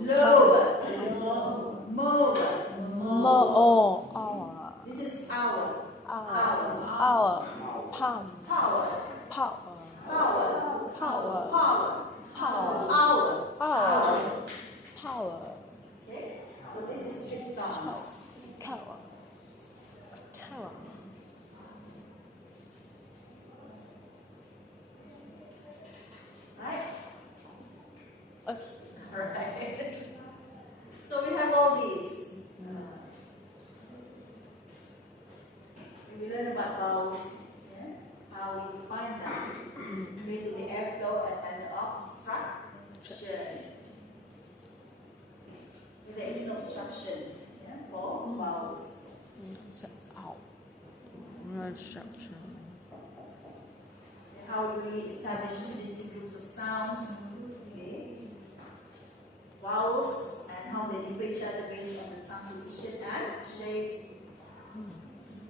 Lower. Mower. Power. Power. Power. Power. Power. Power. Power. Hour. Power. Power. Okay, so this is triphthongs. Tower. Tower. Right? Uh, Alright. So we have all these. We learn about vowels, yeah? How we define them. Basically airflow and manner of obstruction. There is no obstruction, yeah, for vowels. Ow. No structure. How do we establish two distinct groups of sounds? Okay. Vowels and how they differ each other based on the tongue position and shape.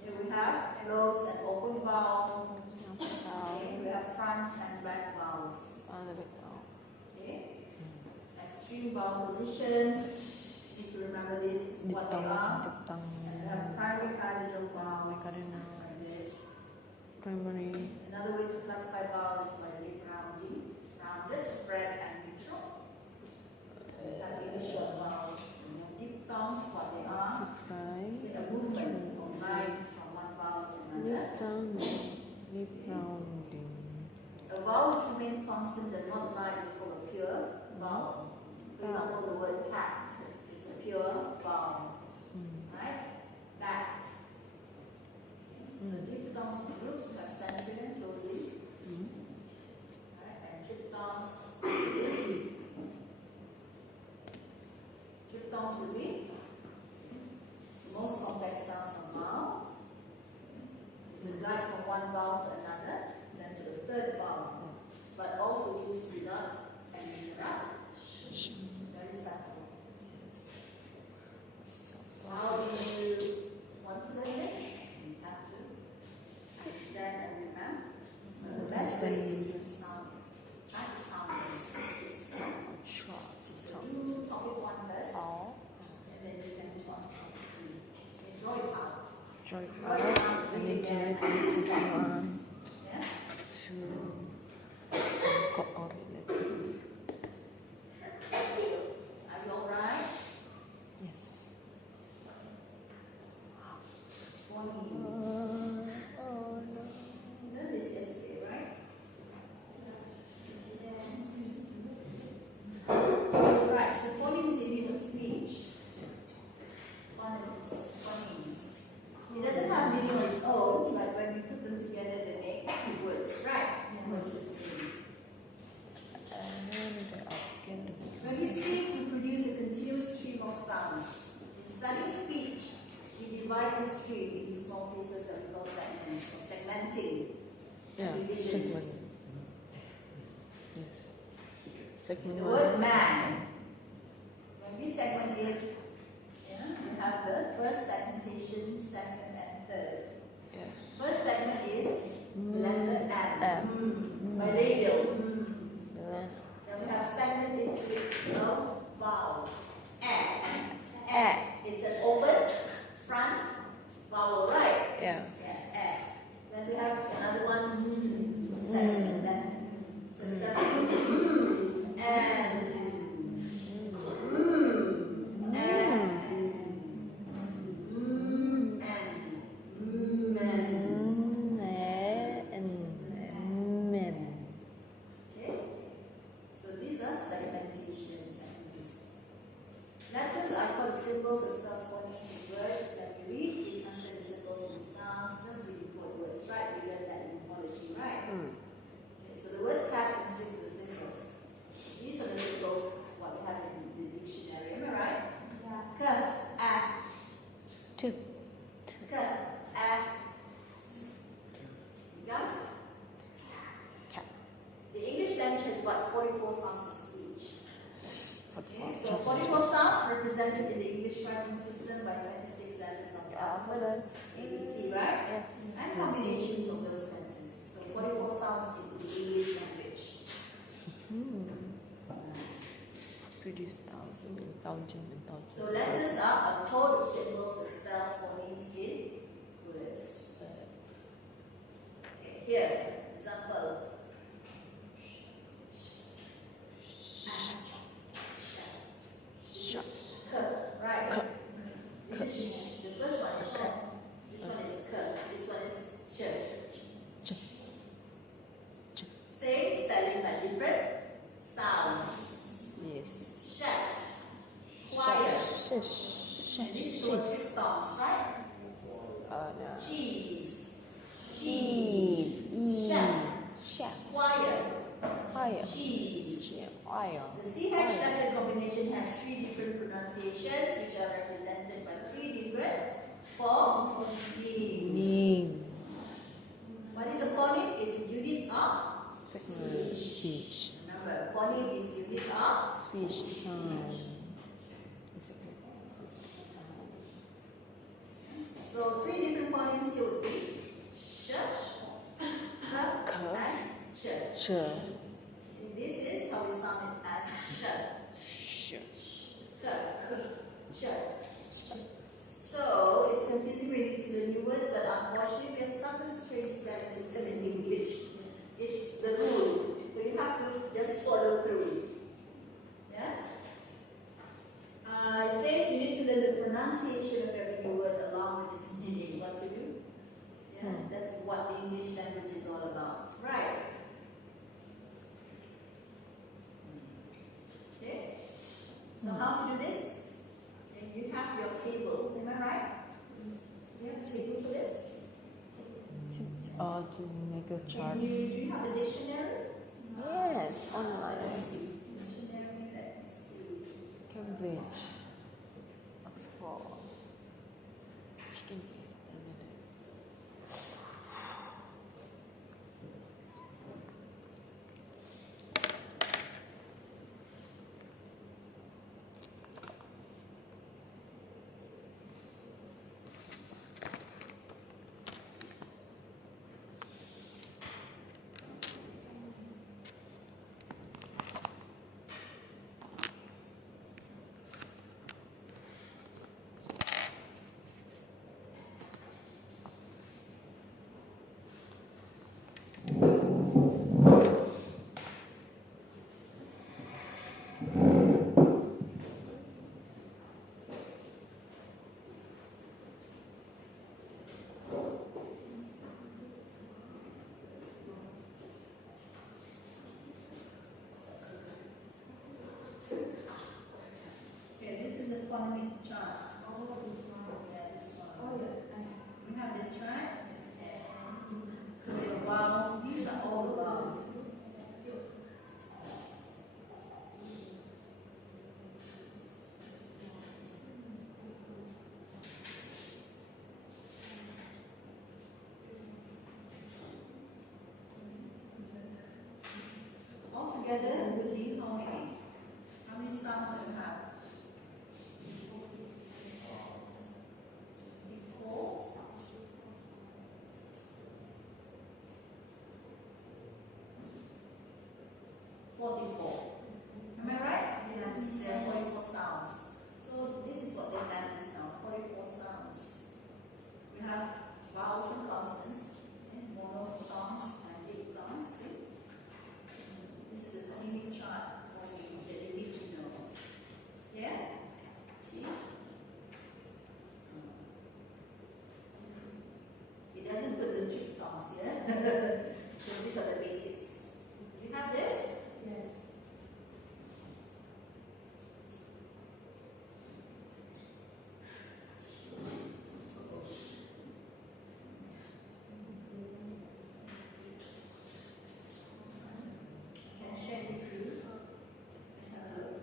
Here we have closed and open vowel. Okay. We have front and back vowels. Okay. Extreme vowel positions. Need to remember this, what they are. And we have primary cardinal vowels. Like this. Primary. Another way to classify vowel is by lip rounding, rounded, spread, and neutral. We have English short vowels. Diphthongs, what they are. With a movement or line from one vowel to another. Lip rounding. A vowel which remains constant, does not lie, is called a pure vowel. For example, the word cat. It's a pure vowel. Right? Bat. So diphthongs in groups have centering and closing. Right? And triphthongs is triphthongs will be the most complex sounds of vowel. It's a glide from one vowel to another, then to the third vowel, but all produced without an interruption. Very subtle. How do you want to learn this? You have to extend and remember. The best way is to sound. Try to sound this. So do topic 1 first, and then you can move on to topic 2. Enjoy part. Joy out and then do it to Yeah? to coordinate. Are you alright? Yes. Phoneme. You learned this yesterday, right? Yes. Right, so phoneme is a unit of speech. Phonemes. It doesn't have meaning on its own, but when we put them together, they make words, right? Words with meaning. When we speak, we produce a continuous stream of sounds. In studying speech, we divide the stream into small pieces that we call segments, or segmenting. Divisions. Segment. Yes. Segment. The word man. When we segment it, we have the first segmentation, second, and third. Yes. First segment is letter M. M. Bilabial. Then Then we have segmented with a vowel. E. It's an open front vowel, right? yes. Yes, E. Then we have another one, segmented letter. So we got and Okay, so these are segmentation segments. Letters are called symbols that spells phonemes in words. When we read, we translate the symbols into sounds. That's really code words, right? We learned that in phonology, right? Okay, so the word cat consists of the symbols. These are the symbols what we have in the dictionary. Am I right? Yeah. K, A, Two. K, A. Becomes Cat. the English language has about 44 sounds of speech. Okay, so 44. 44 sounds represented in the English writing system by 26 letters of the alphabet, ABC, right? Yes. And combinations of those letters. So 44 sounds in the English language. Produce thousand and thousand and thousand. So letters are a code of symbols that spells phonemes in words. Okay, no. Cheese. Cheese. Chef. Chef. Wire. Fire. Cheese. Fire. The CH letter combination has 3 different pronunciations, which are represented by 3 different phonemes. Name. What is a phoneme? It's a unit of Speech. Remember, phoneme is unit of Speech. Sound. So 3 different phonemes here would be sh, k, and ch. Ch. This is how we sound it as sh, Sh. k, ch. So it's confusing when you need to learn new words, but unfortunately we are stuck in a strange spelling system in English. It's the rule, so you have to just follow through. Yeah. It says you need to learn the pronunciation of every new word along with its meaning. What to do? Yeah, that's what the English language is all about. Right. Okay. So how to do this? You have your table. Am I right? You have a table for this. To make a chart. Do you have a dictionary? Yes, online. Dictionary. Let me see. Cambridge. Oxford. Chicken. Okay, this is the phonemic chart. Yeah, this one. You have this, right? So the vowels, these are all the vowels. Altogether, it will be how many? How many sounds do you have? 4. 44. Am I right? Yes. There are 44 sounds. So this is what they have just now, 44 sounds. We have vowels and consonants, monophthongs and diphthongs. See? This is a phonemic chart for you that you need to know. Yeah? See? It doesn't put the diphthongs here. So these are the basics. You have this? Yes. Can I share with you? Have a look.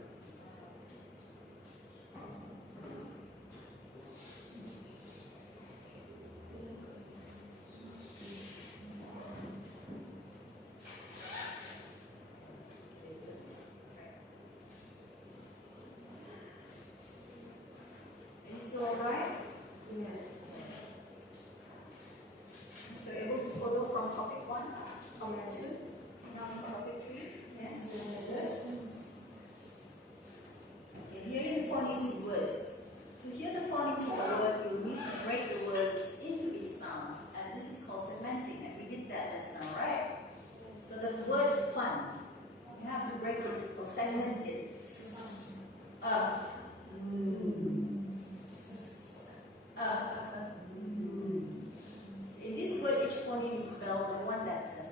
Is it all right? Yes. So able to follow from topic 1, topic 2, now topic 3? Yes. Okay, hearing the phonemes in words. To hear the phonemes of a word, you need to break the words into its sounds, and this is called segmenting, and we did that just now, right? So the word fun, you have to break it or segment it. In this word, each phoneme is spelled with 1 letter.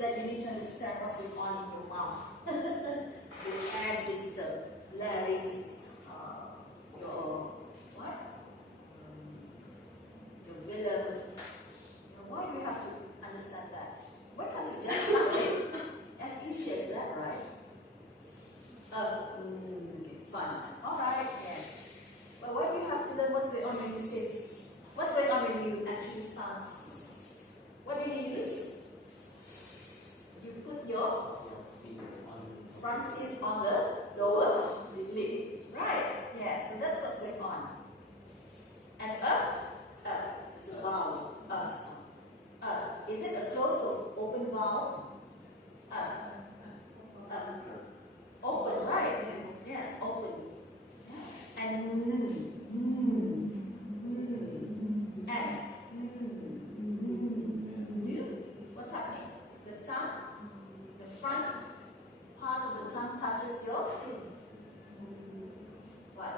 that you need to understand what's going on in your mouth. The air system, larynx, your what? Your velum. Why do you have to understand that? Why can't you just sound it? As easy as that, right? Fun. Alright, yes. But why do you have to learn what's going on when you say? What's going on when you actually sound? What do you use? You put your front teeth on the lower lip. Right. Yeah, so that's what's going on. And it's a vowel. Sound. Is it a closed or open vowel? Open, right? Yes, open. And what's happening? The tongue, the front part of the tongue touches your what?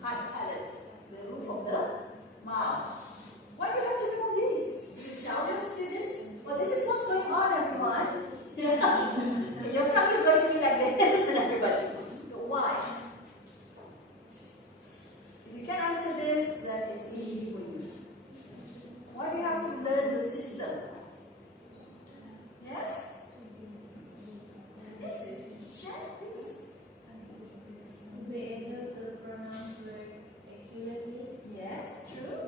Hard palate, the roof of the mouth. Why do you have to know this? You tell your students, well, this is what's going on, everyone. Your tongue is going to be like this, and everybody. Why? If you can answer this, then it's easy for you. Why do you have to learn the system? Yes? Yes? Share, please. To be able to pronounce words accurately. Yes, true.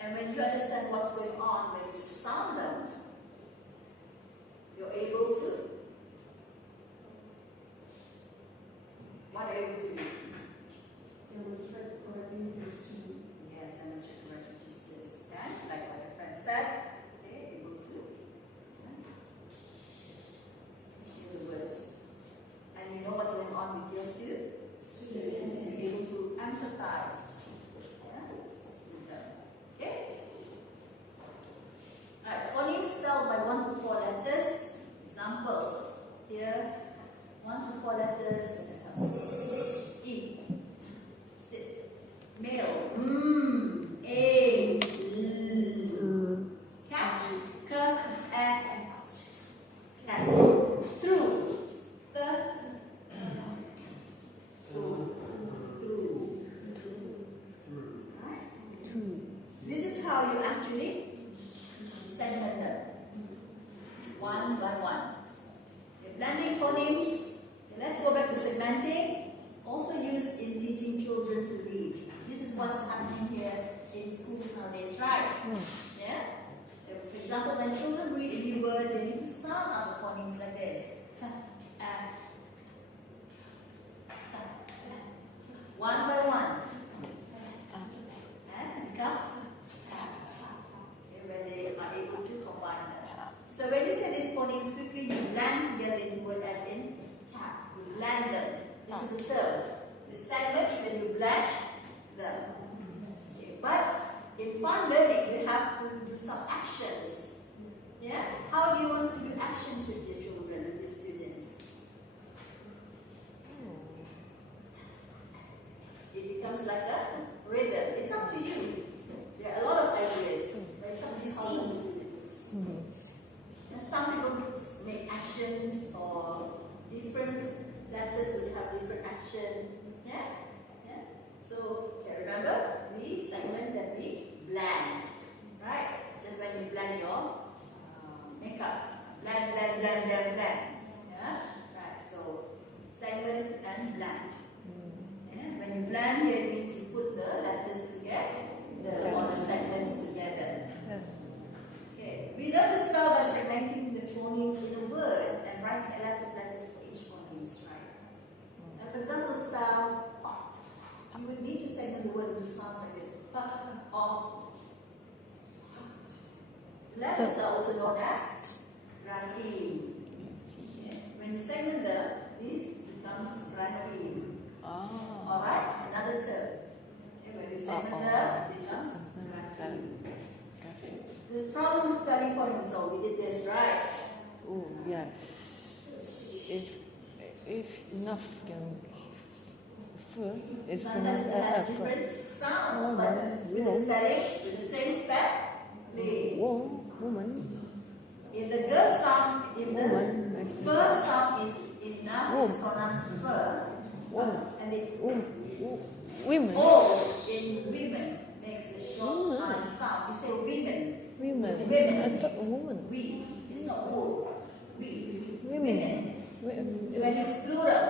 And when you understand what's going on, when you sound them, you're able to. What are you able to do? Demonstrate correctly with teeth. Yes, demonstrate correct teaching skills. And like what your friend said, okay, able to see the words. And you know what's going on with your students. You're able to empathize. Yeah? With them. Okay? Alright, phonemes spelled by 1 to 4 letters. Examples. Here, 1 to 4 letters. We have E. Sit. Male. A. Catch. Catch. Through. This is how you actually segment them. One by one. Okay, blending phonemes. Okay, let's go back to segmenting. Also used in teaching children to read. This is what's happening here in schools nowadays, right? Yeah? For example, when children read a new word, they need to sound out the phonemes like this. One by one. And becomes when they are able to combine that. So when you say these phonemes quickly, you blend together into word as in tap. You blend them. This is the term. You segment, then you blend them. Okay. But in fun learning, you have to do some actions. Yeah? How do you want to do actions with your children, with your students? It becomes like a rhythm. It's up to you. There are a lot of ideas, but it's up to you how you want to do it. And some people make actions or different letters will have different action. Yeah? Yeah? So, okay, remember, we segment that we blend. Right? Just when you blend your makeup. Blend, blend, blend, blend, blend. Yeah? Right, so segment and blend. Yeah? When you blend here, it means you put the letters together, or the segments together. Okay, we learn to spell by segmenting the phonemes in a word and writing a lot of letters for each phonemes, right? And for example, spell hot. You would need to segment the word into sounds like this. Hot. Letters are also known as grapheme. Okay. When you segment them, this becomes grapheme. Alright, another term. Okay, when you segment them, it becomes grapheme. This problem is spelling for him, so we did this, right? Oh, yes. If enough can first, it's sometimes it has different sounds, but with the spelling, with the same spelling. Woman. If the girl sound, if the Woman. fur sound is enough, it's pronounced fur. Woman. And the Women. O in women makes the short I sound. We say women. Women. Women. I thought woman. We. It's not wo. We. Women. When it's plural,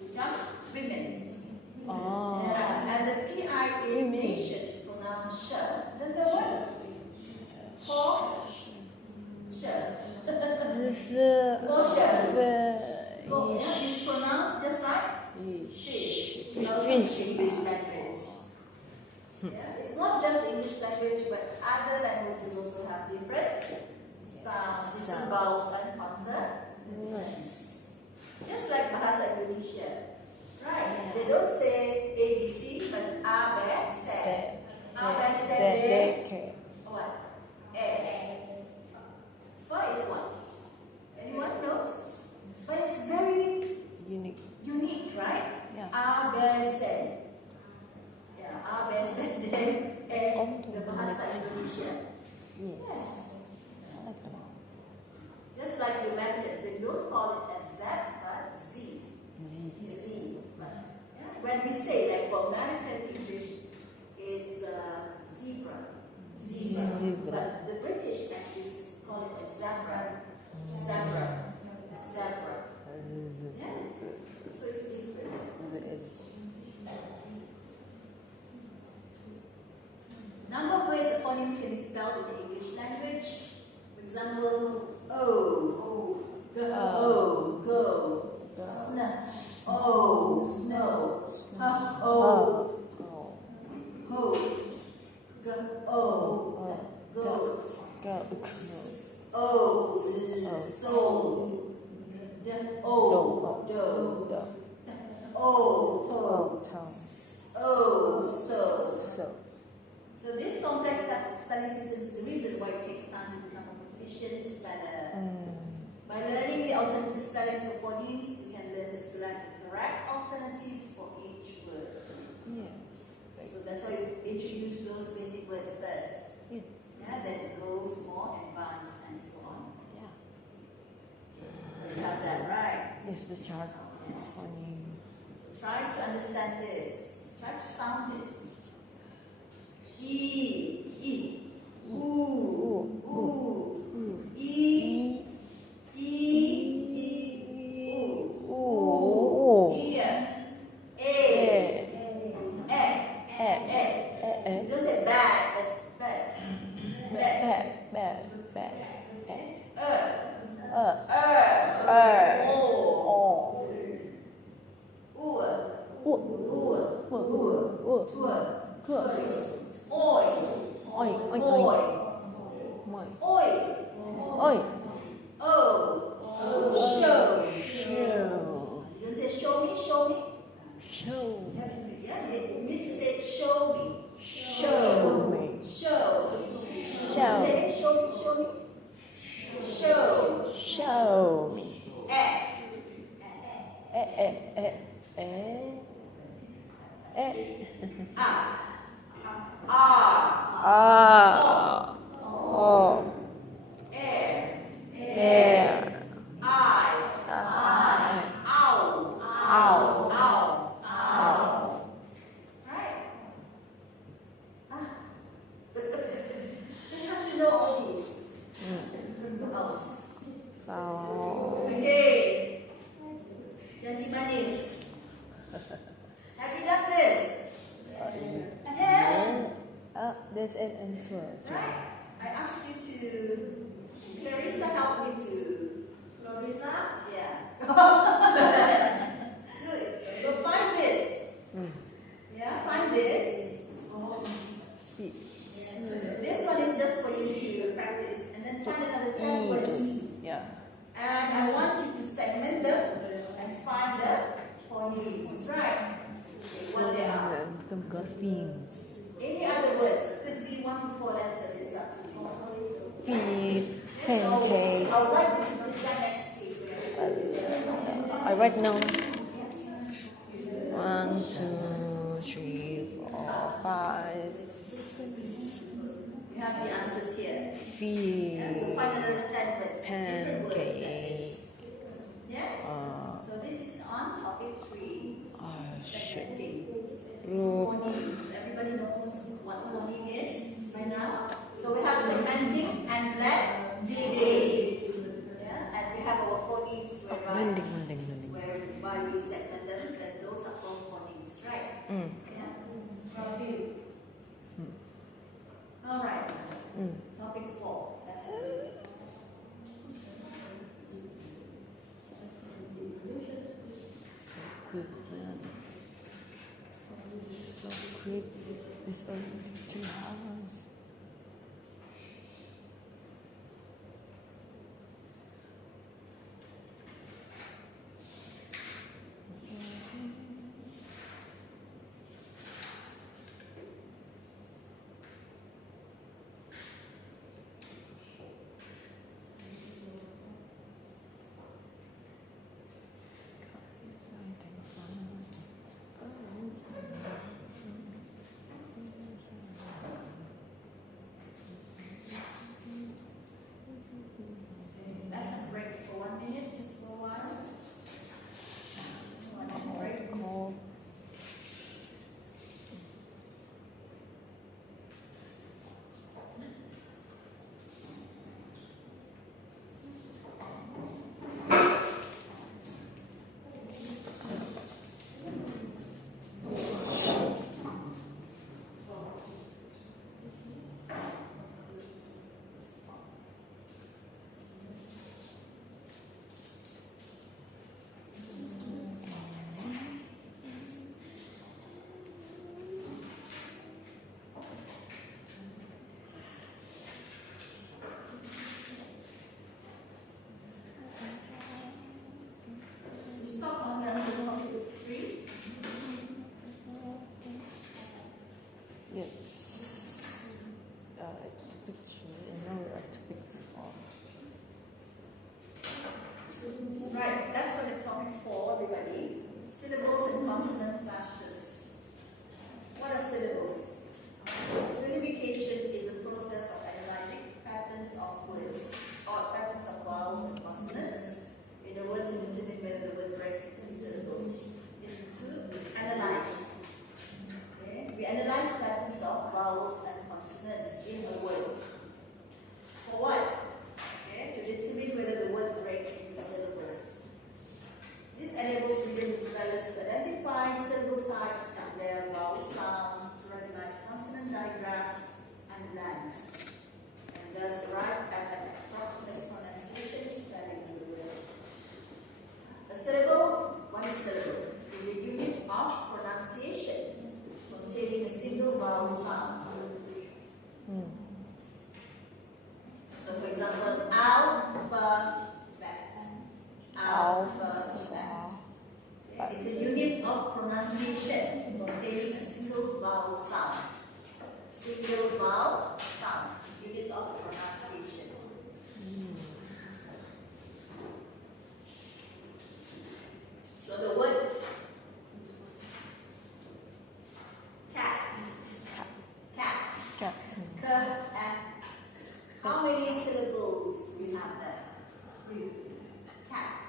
it becomes women. Oh. And the TI in nation is pronounced sh. Then the word for sh. It's pronounced just like fish. English language. It's not just English language, but other languages also have different sounds, different vowels and consonants. Just like Bahasa Indonesia. Right? They don't say ABC, but it's A, B, C. A, B, C, D. What? A. Fur is what? Anyone knows? But it's very unique, right? Yeah. A, B, C. Yeah, A, B, C, D, A. The Bahasa Indonesia. Yes. Just like the Americans, they don't call it as Z, but Z. Z. When we say, like for American English, it's zebra. But the British actually call it a zebra. Zebra. Yeah. So it's different. Number of ways the phonemes can be spelled in the English language. For example, O, go, snow, snow, ho, goat, soul, So this complex spelling system is the reason why it takes time to become a proficient speller. By learning the alternative spellings of phonemes, you can learn to select the correct alternative for each word. Yes. So that's why you introduce those basic words first. Yeah. Then it goes more advanced and so on. Yeah. You have that right. Yes, the chart. Funny. So try to understand this. Try to sound this. E, oo, E, ear, A, You don't say bad, that's bad. Bad. Tourist. Oi. Show. You don't say show me. Show. You need to say show me. Show me. Say show me. Show me. Air. Owl. Right? So you have to know all these. Owls. Okay. Janji manis. Have you done this? Yes. There's an answer. Right. I asked you to. Clarissa help me to. Clarissa? Yeah. Good. So find this. Yeah, find this. Speak. This one is just for you to practice, and then find another 10 words. Yeah. And I want you to segment them and find the phonemes. Right. Okay, what they are. Fins. Any other words? Could be 1 to 4 letters. It's up to you. Feet. So I Pancake. would like you to present next week. I write now. Yes. 1, 2, 3, 4, 5, 6. You have the answers here. Feet. So find another 10 words. different words like this. pancake. Yeah? So this is on topic 3, segmenting. Group. Phonemes. Everybody knows what phoneme is by now? So we have segmenting and blending. Yeah? And we have our phonemes whereby we segment them, and those are called phonemes, right? Yeah? Alright. Topic 4. That's it. So quick, man. So quick. It's already 2 hours. Let's have a break for 1 minute, just for a while. 1 minute break. Call. We stop on topic 3. Yes. Topic 3 and now we're at topic 4. Right, that's for the topic 4, everybody. Syllables and consonant clusters. What are syllables? Syllabification is a process of analyzing patterns of words or patterns of vowels and consonants in a word to determine whether the word breaks into syllables. It's to analyze. Okay? We analyze patterns of vowels and consonants in a word. For what? Okay? To determine whether the word breaks into syllables. This enables readers and spellers to identify syllable types and their vowel sounds, recognize consonant digraphs and lengths, and thus arrive at an approximate pronunciation spelling of the word. A syllable, what is syllable? Is a unit of pronunciation containing a single vowel sound. So, for example, alphabet. Alphabet. It's a unit of pronunciation containing a single vowel sound. Single vowel sound. Unit of pronunciation. So the word cat. Cat. Cat. K-A. How many syllables do we have there? 3. Cat.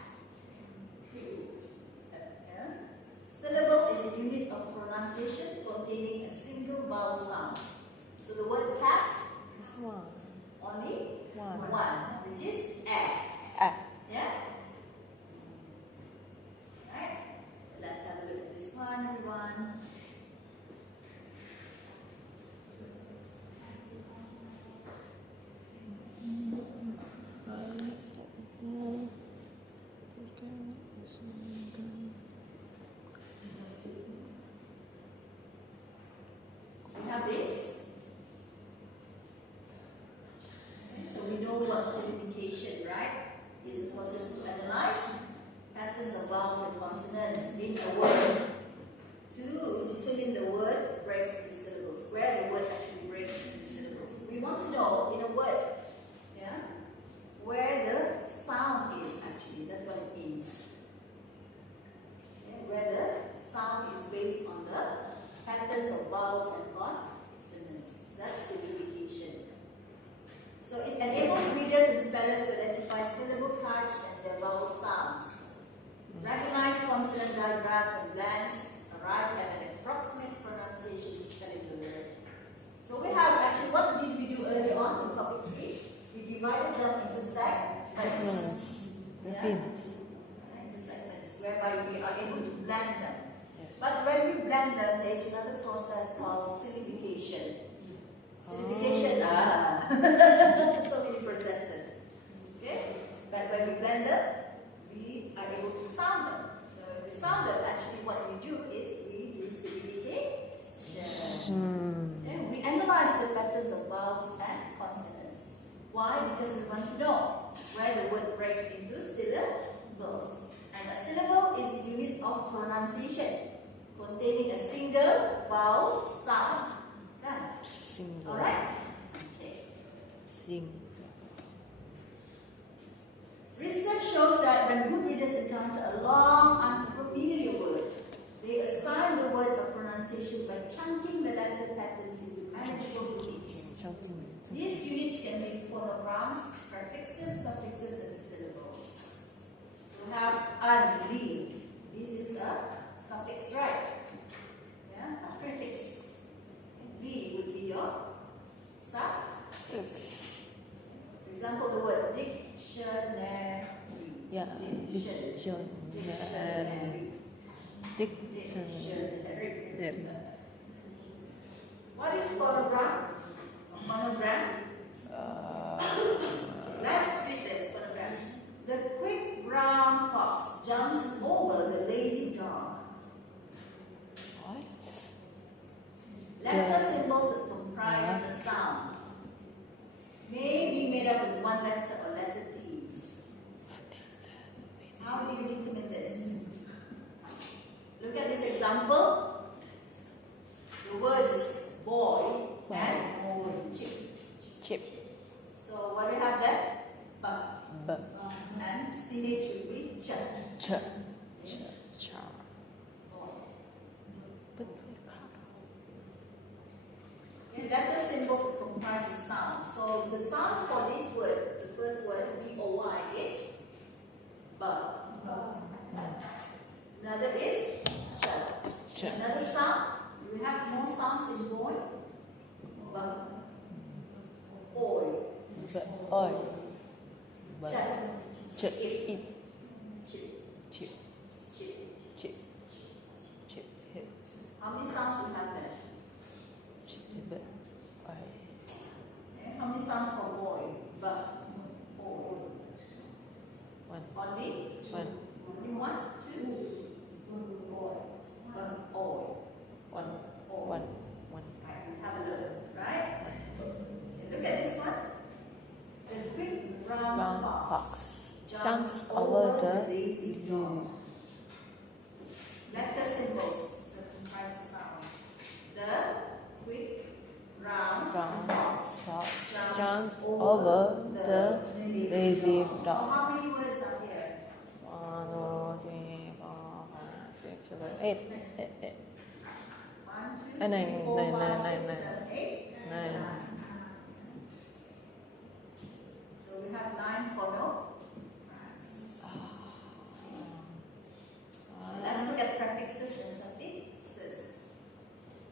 phonographs and blends arrive at an approximate pronunciation spelling. So we have actually, what did we do earlier on in topic 3? We divided them into segments. Into segments whereby we are able to blend them. But when we blend them, there is another process called syllabification. Syllabification, so many processes. Okay? But when we blend them, we are able to sound them. When we sound them, actually what we do is we do syllabification. Okay? We analyze the patterns of vowels and consonants. Why? Because we want to know where the word breaks into syllables. And a syllable is a unit of pronunciation containing a single vowel sound. Done. Single. Alright? Okay. Sing. Research shows that when good readers encounter a long, unfamiliar word, they assign the word a pronunciation by chunking the letter patterns into manageable units. These units can be phonograms, prefixes, suffixes, and syllables. So we have li. This is a suffix, right? Yeah, a prefix. Li would be your suffix. For example, the word dictionary. Yeah, dictionary. Dictionary. What is phonogram? A phonogram? Let's read this phonograms. The quick brown fox jumps over the lazy dog. What? Letter symbols that comprise the sound may be made up with one letter or letter teams. What is that? How do you determine this? Look at this example. The words boy and chip. Chip. So what do you have there? B. And CH would be ch. Ch. Ch. Okay, letter symbols that comprise the sound. So the sound for this word, the first word, B-O-Y, is B. Another is ch. Another sound. Do we have more sounds in boy? B. Oi. Oi. Ch. Ch. Ip. Chip. Chip. Chip. Chip. Chip. Hip. How many sounds do we have there? Chip. Oi. Okay. How many sounds for boy? B. O. One. Only? One. Only one? Two? Boy. B. O. One. O. One. One. Right, we have a look, right? Okay, look at this one. The quick brown fox jumps over the lazy dog. Letter symbols that comprise the sound. The quick brown fox jumps over the lazy dog. So how many words are here? 1, 2, 3, 4, 5, 6, 7, 8. 1, 2, 3, Nine, 4, nine, 5, nine, 6, nine, 7, 8. 9. So we have 9 phonograms. Let's look at prefixes and suffixes.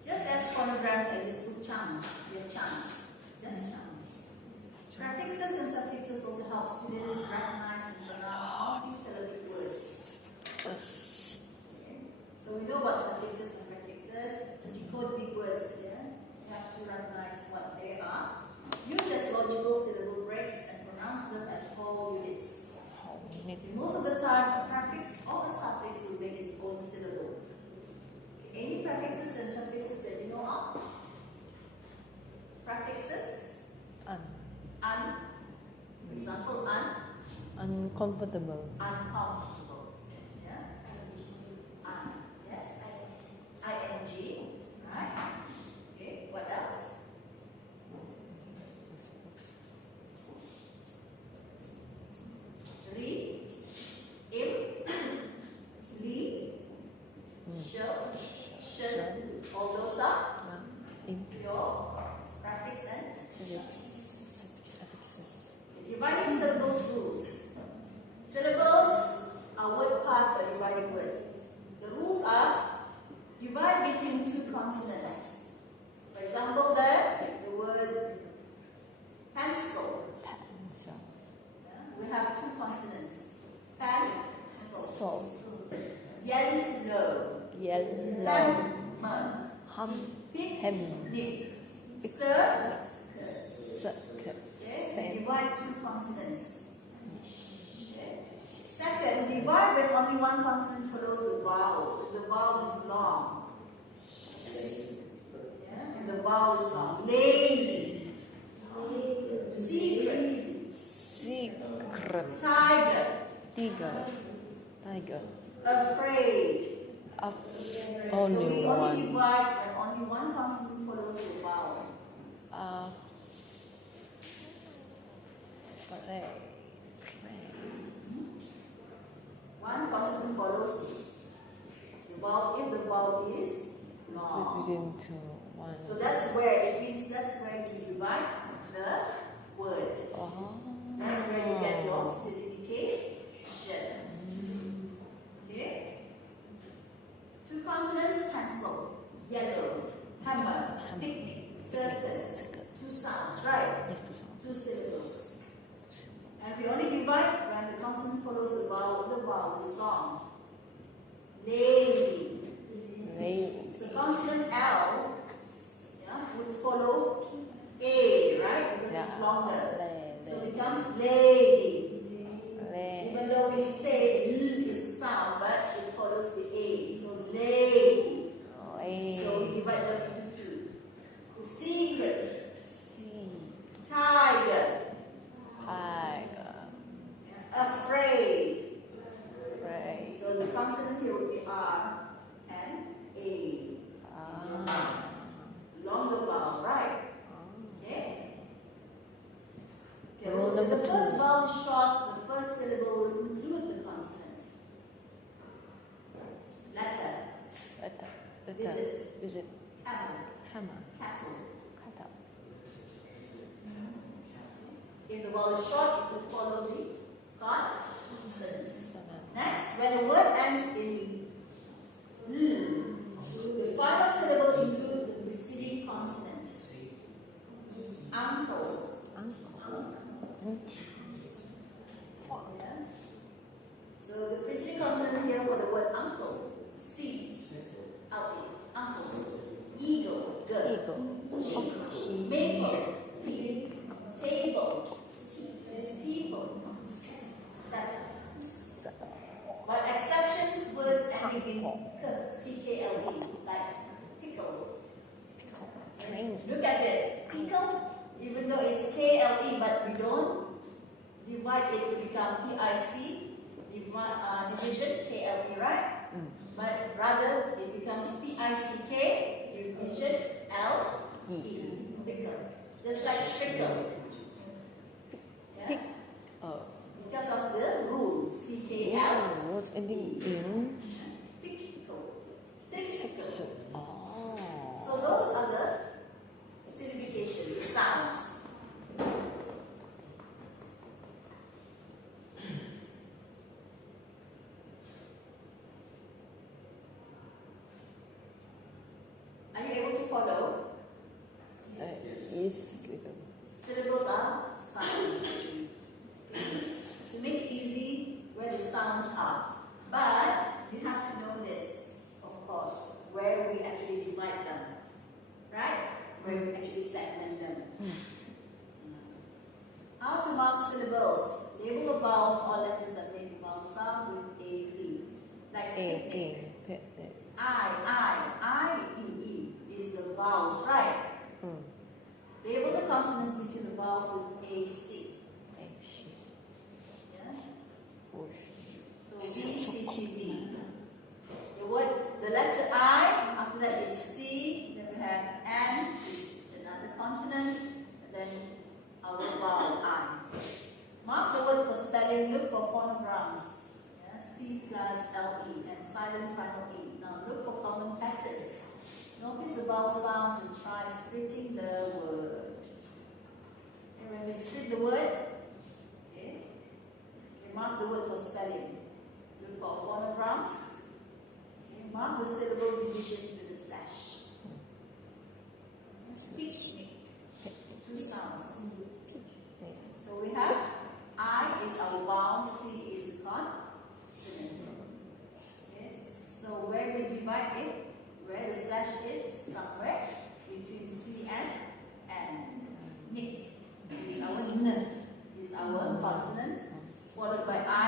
Just as phonograms are useful chunks, they're chunks, just chunks. Prefixes and suffixes also help students recognize and pronounce multi-syllabic words. Okay. So we know what suffixes and prefixes. To decode big words here, you have to recognize what they are. Use as logical syllable breaks and pronounce them as whole units. Most of the time, a prefix or a suffix will make its own syllable. Any prefixes and suffixes that you know of? Prefixes? Un. For example, Uncomfortable. uncomfortable. Yeah? Yes? ing. Right? Okay, what else? Re, im, li, show, shen. All those are your prefix and Suffixes. dividing syllables rules. Syllables are have two consonants. Pencil. So, Yellow. yellow. Hammer. Ham. Picnic. Circus. Okay, we divide two consonants. Okay. Second, divide when only one consonant follows the vowel. If the vowel is long. Yeah, and the vowel is long. Lady. Secret. Secret. Tiger. Tiger. Afraid. So Only we only one. divide when only one consonant follows the vowel. One consonant follows the vowel if the vowel is long. Within two, one. So that's where it means that's where you divide the word. That's where you get your signification. Okay? Two consonants, pencil, yellow, hammer, picnic, circus. Two sounds, right? Yes, two sounds. Two syllables. And we only divide when the consonant follows the vowel is long. Lady. So consonant L would follow A, right? Because it's longer. So it becomes lady. Even though we say L is a sound, but it follows the A. So lady. So we divide them into two. Secret. Tiger. Afraid. So the consonant here would be R and A. So longer vowel, right? Okay? Okay, so the first vowel is short, the first syllable will include the consonant. Letter. Visit. Camel. Cattle. If the vowel is short, it will follow the consonant. Next, when a word ends in the final syllable includes the preceding consonant. Uncle. Yeah. So the preceding consonant here for the word uncle. C. L-E. Uncle. Eagle. G. Maple. P. Table. Steeple. Set. But exceptions words ending in C-K-L-E, like pickle. And look at this. Pickle, even though it's K-L-E, but we don't divide it to become P-I-C, division, K-L-E, right? But rather it becomes P-I-C-K, division, L-E, pickle. Just like trickle. Yeah? Because of the rule, C-K-L. What's ending in? Pickle. Trickle. So those are the signification, the sounds. Are you able to follow? Yes, little. Syllables are sounds actually. To make it easy, where the sounds are. But you have to know this, of course, where we actually divide them. Right? Where we actually segment them. How to mark syllables. Label the vowels or letters that make a vowel sound with A, V. Like picnic. I, E, is the vowels, right? Label the consonants between the vowels with A, C. Yeah? So B, C, C, B. The letter I, after that is C, then we have N, is another consonant, and then our vowel I. Mark the word for spelling, look for phonograms. Yeah? C plus L-E and silent final E. Now look for common patterns. Notice the vowel sounds and try splitting the word. And when we split the word, okay, we mark the word for spelling. Look for phonograms. Okay, mark the syllable divisions with a slash. Picnic. Two sounds. So we have I is our vowel. divide it where the slash is somewhere between C and N. Nick is our N, is our consonant, followed by I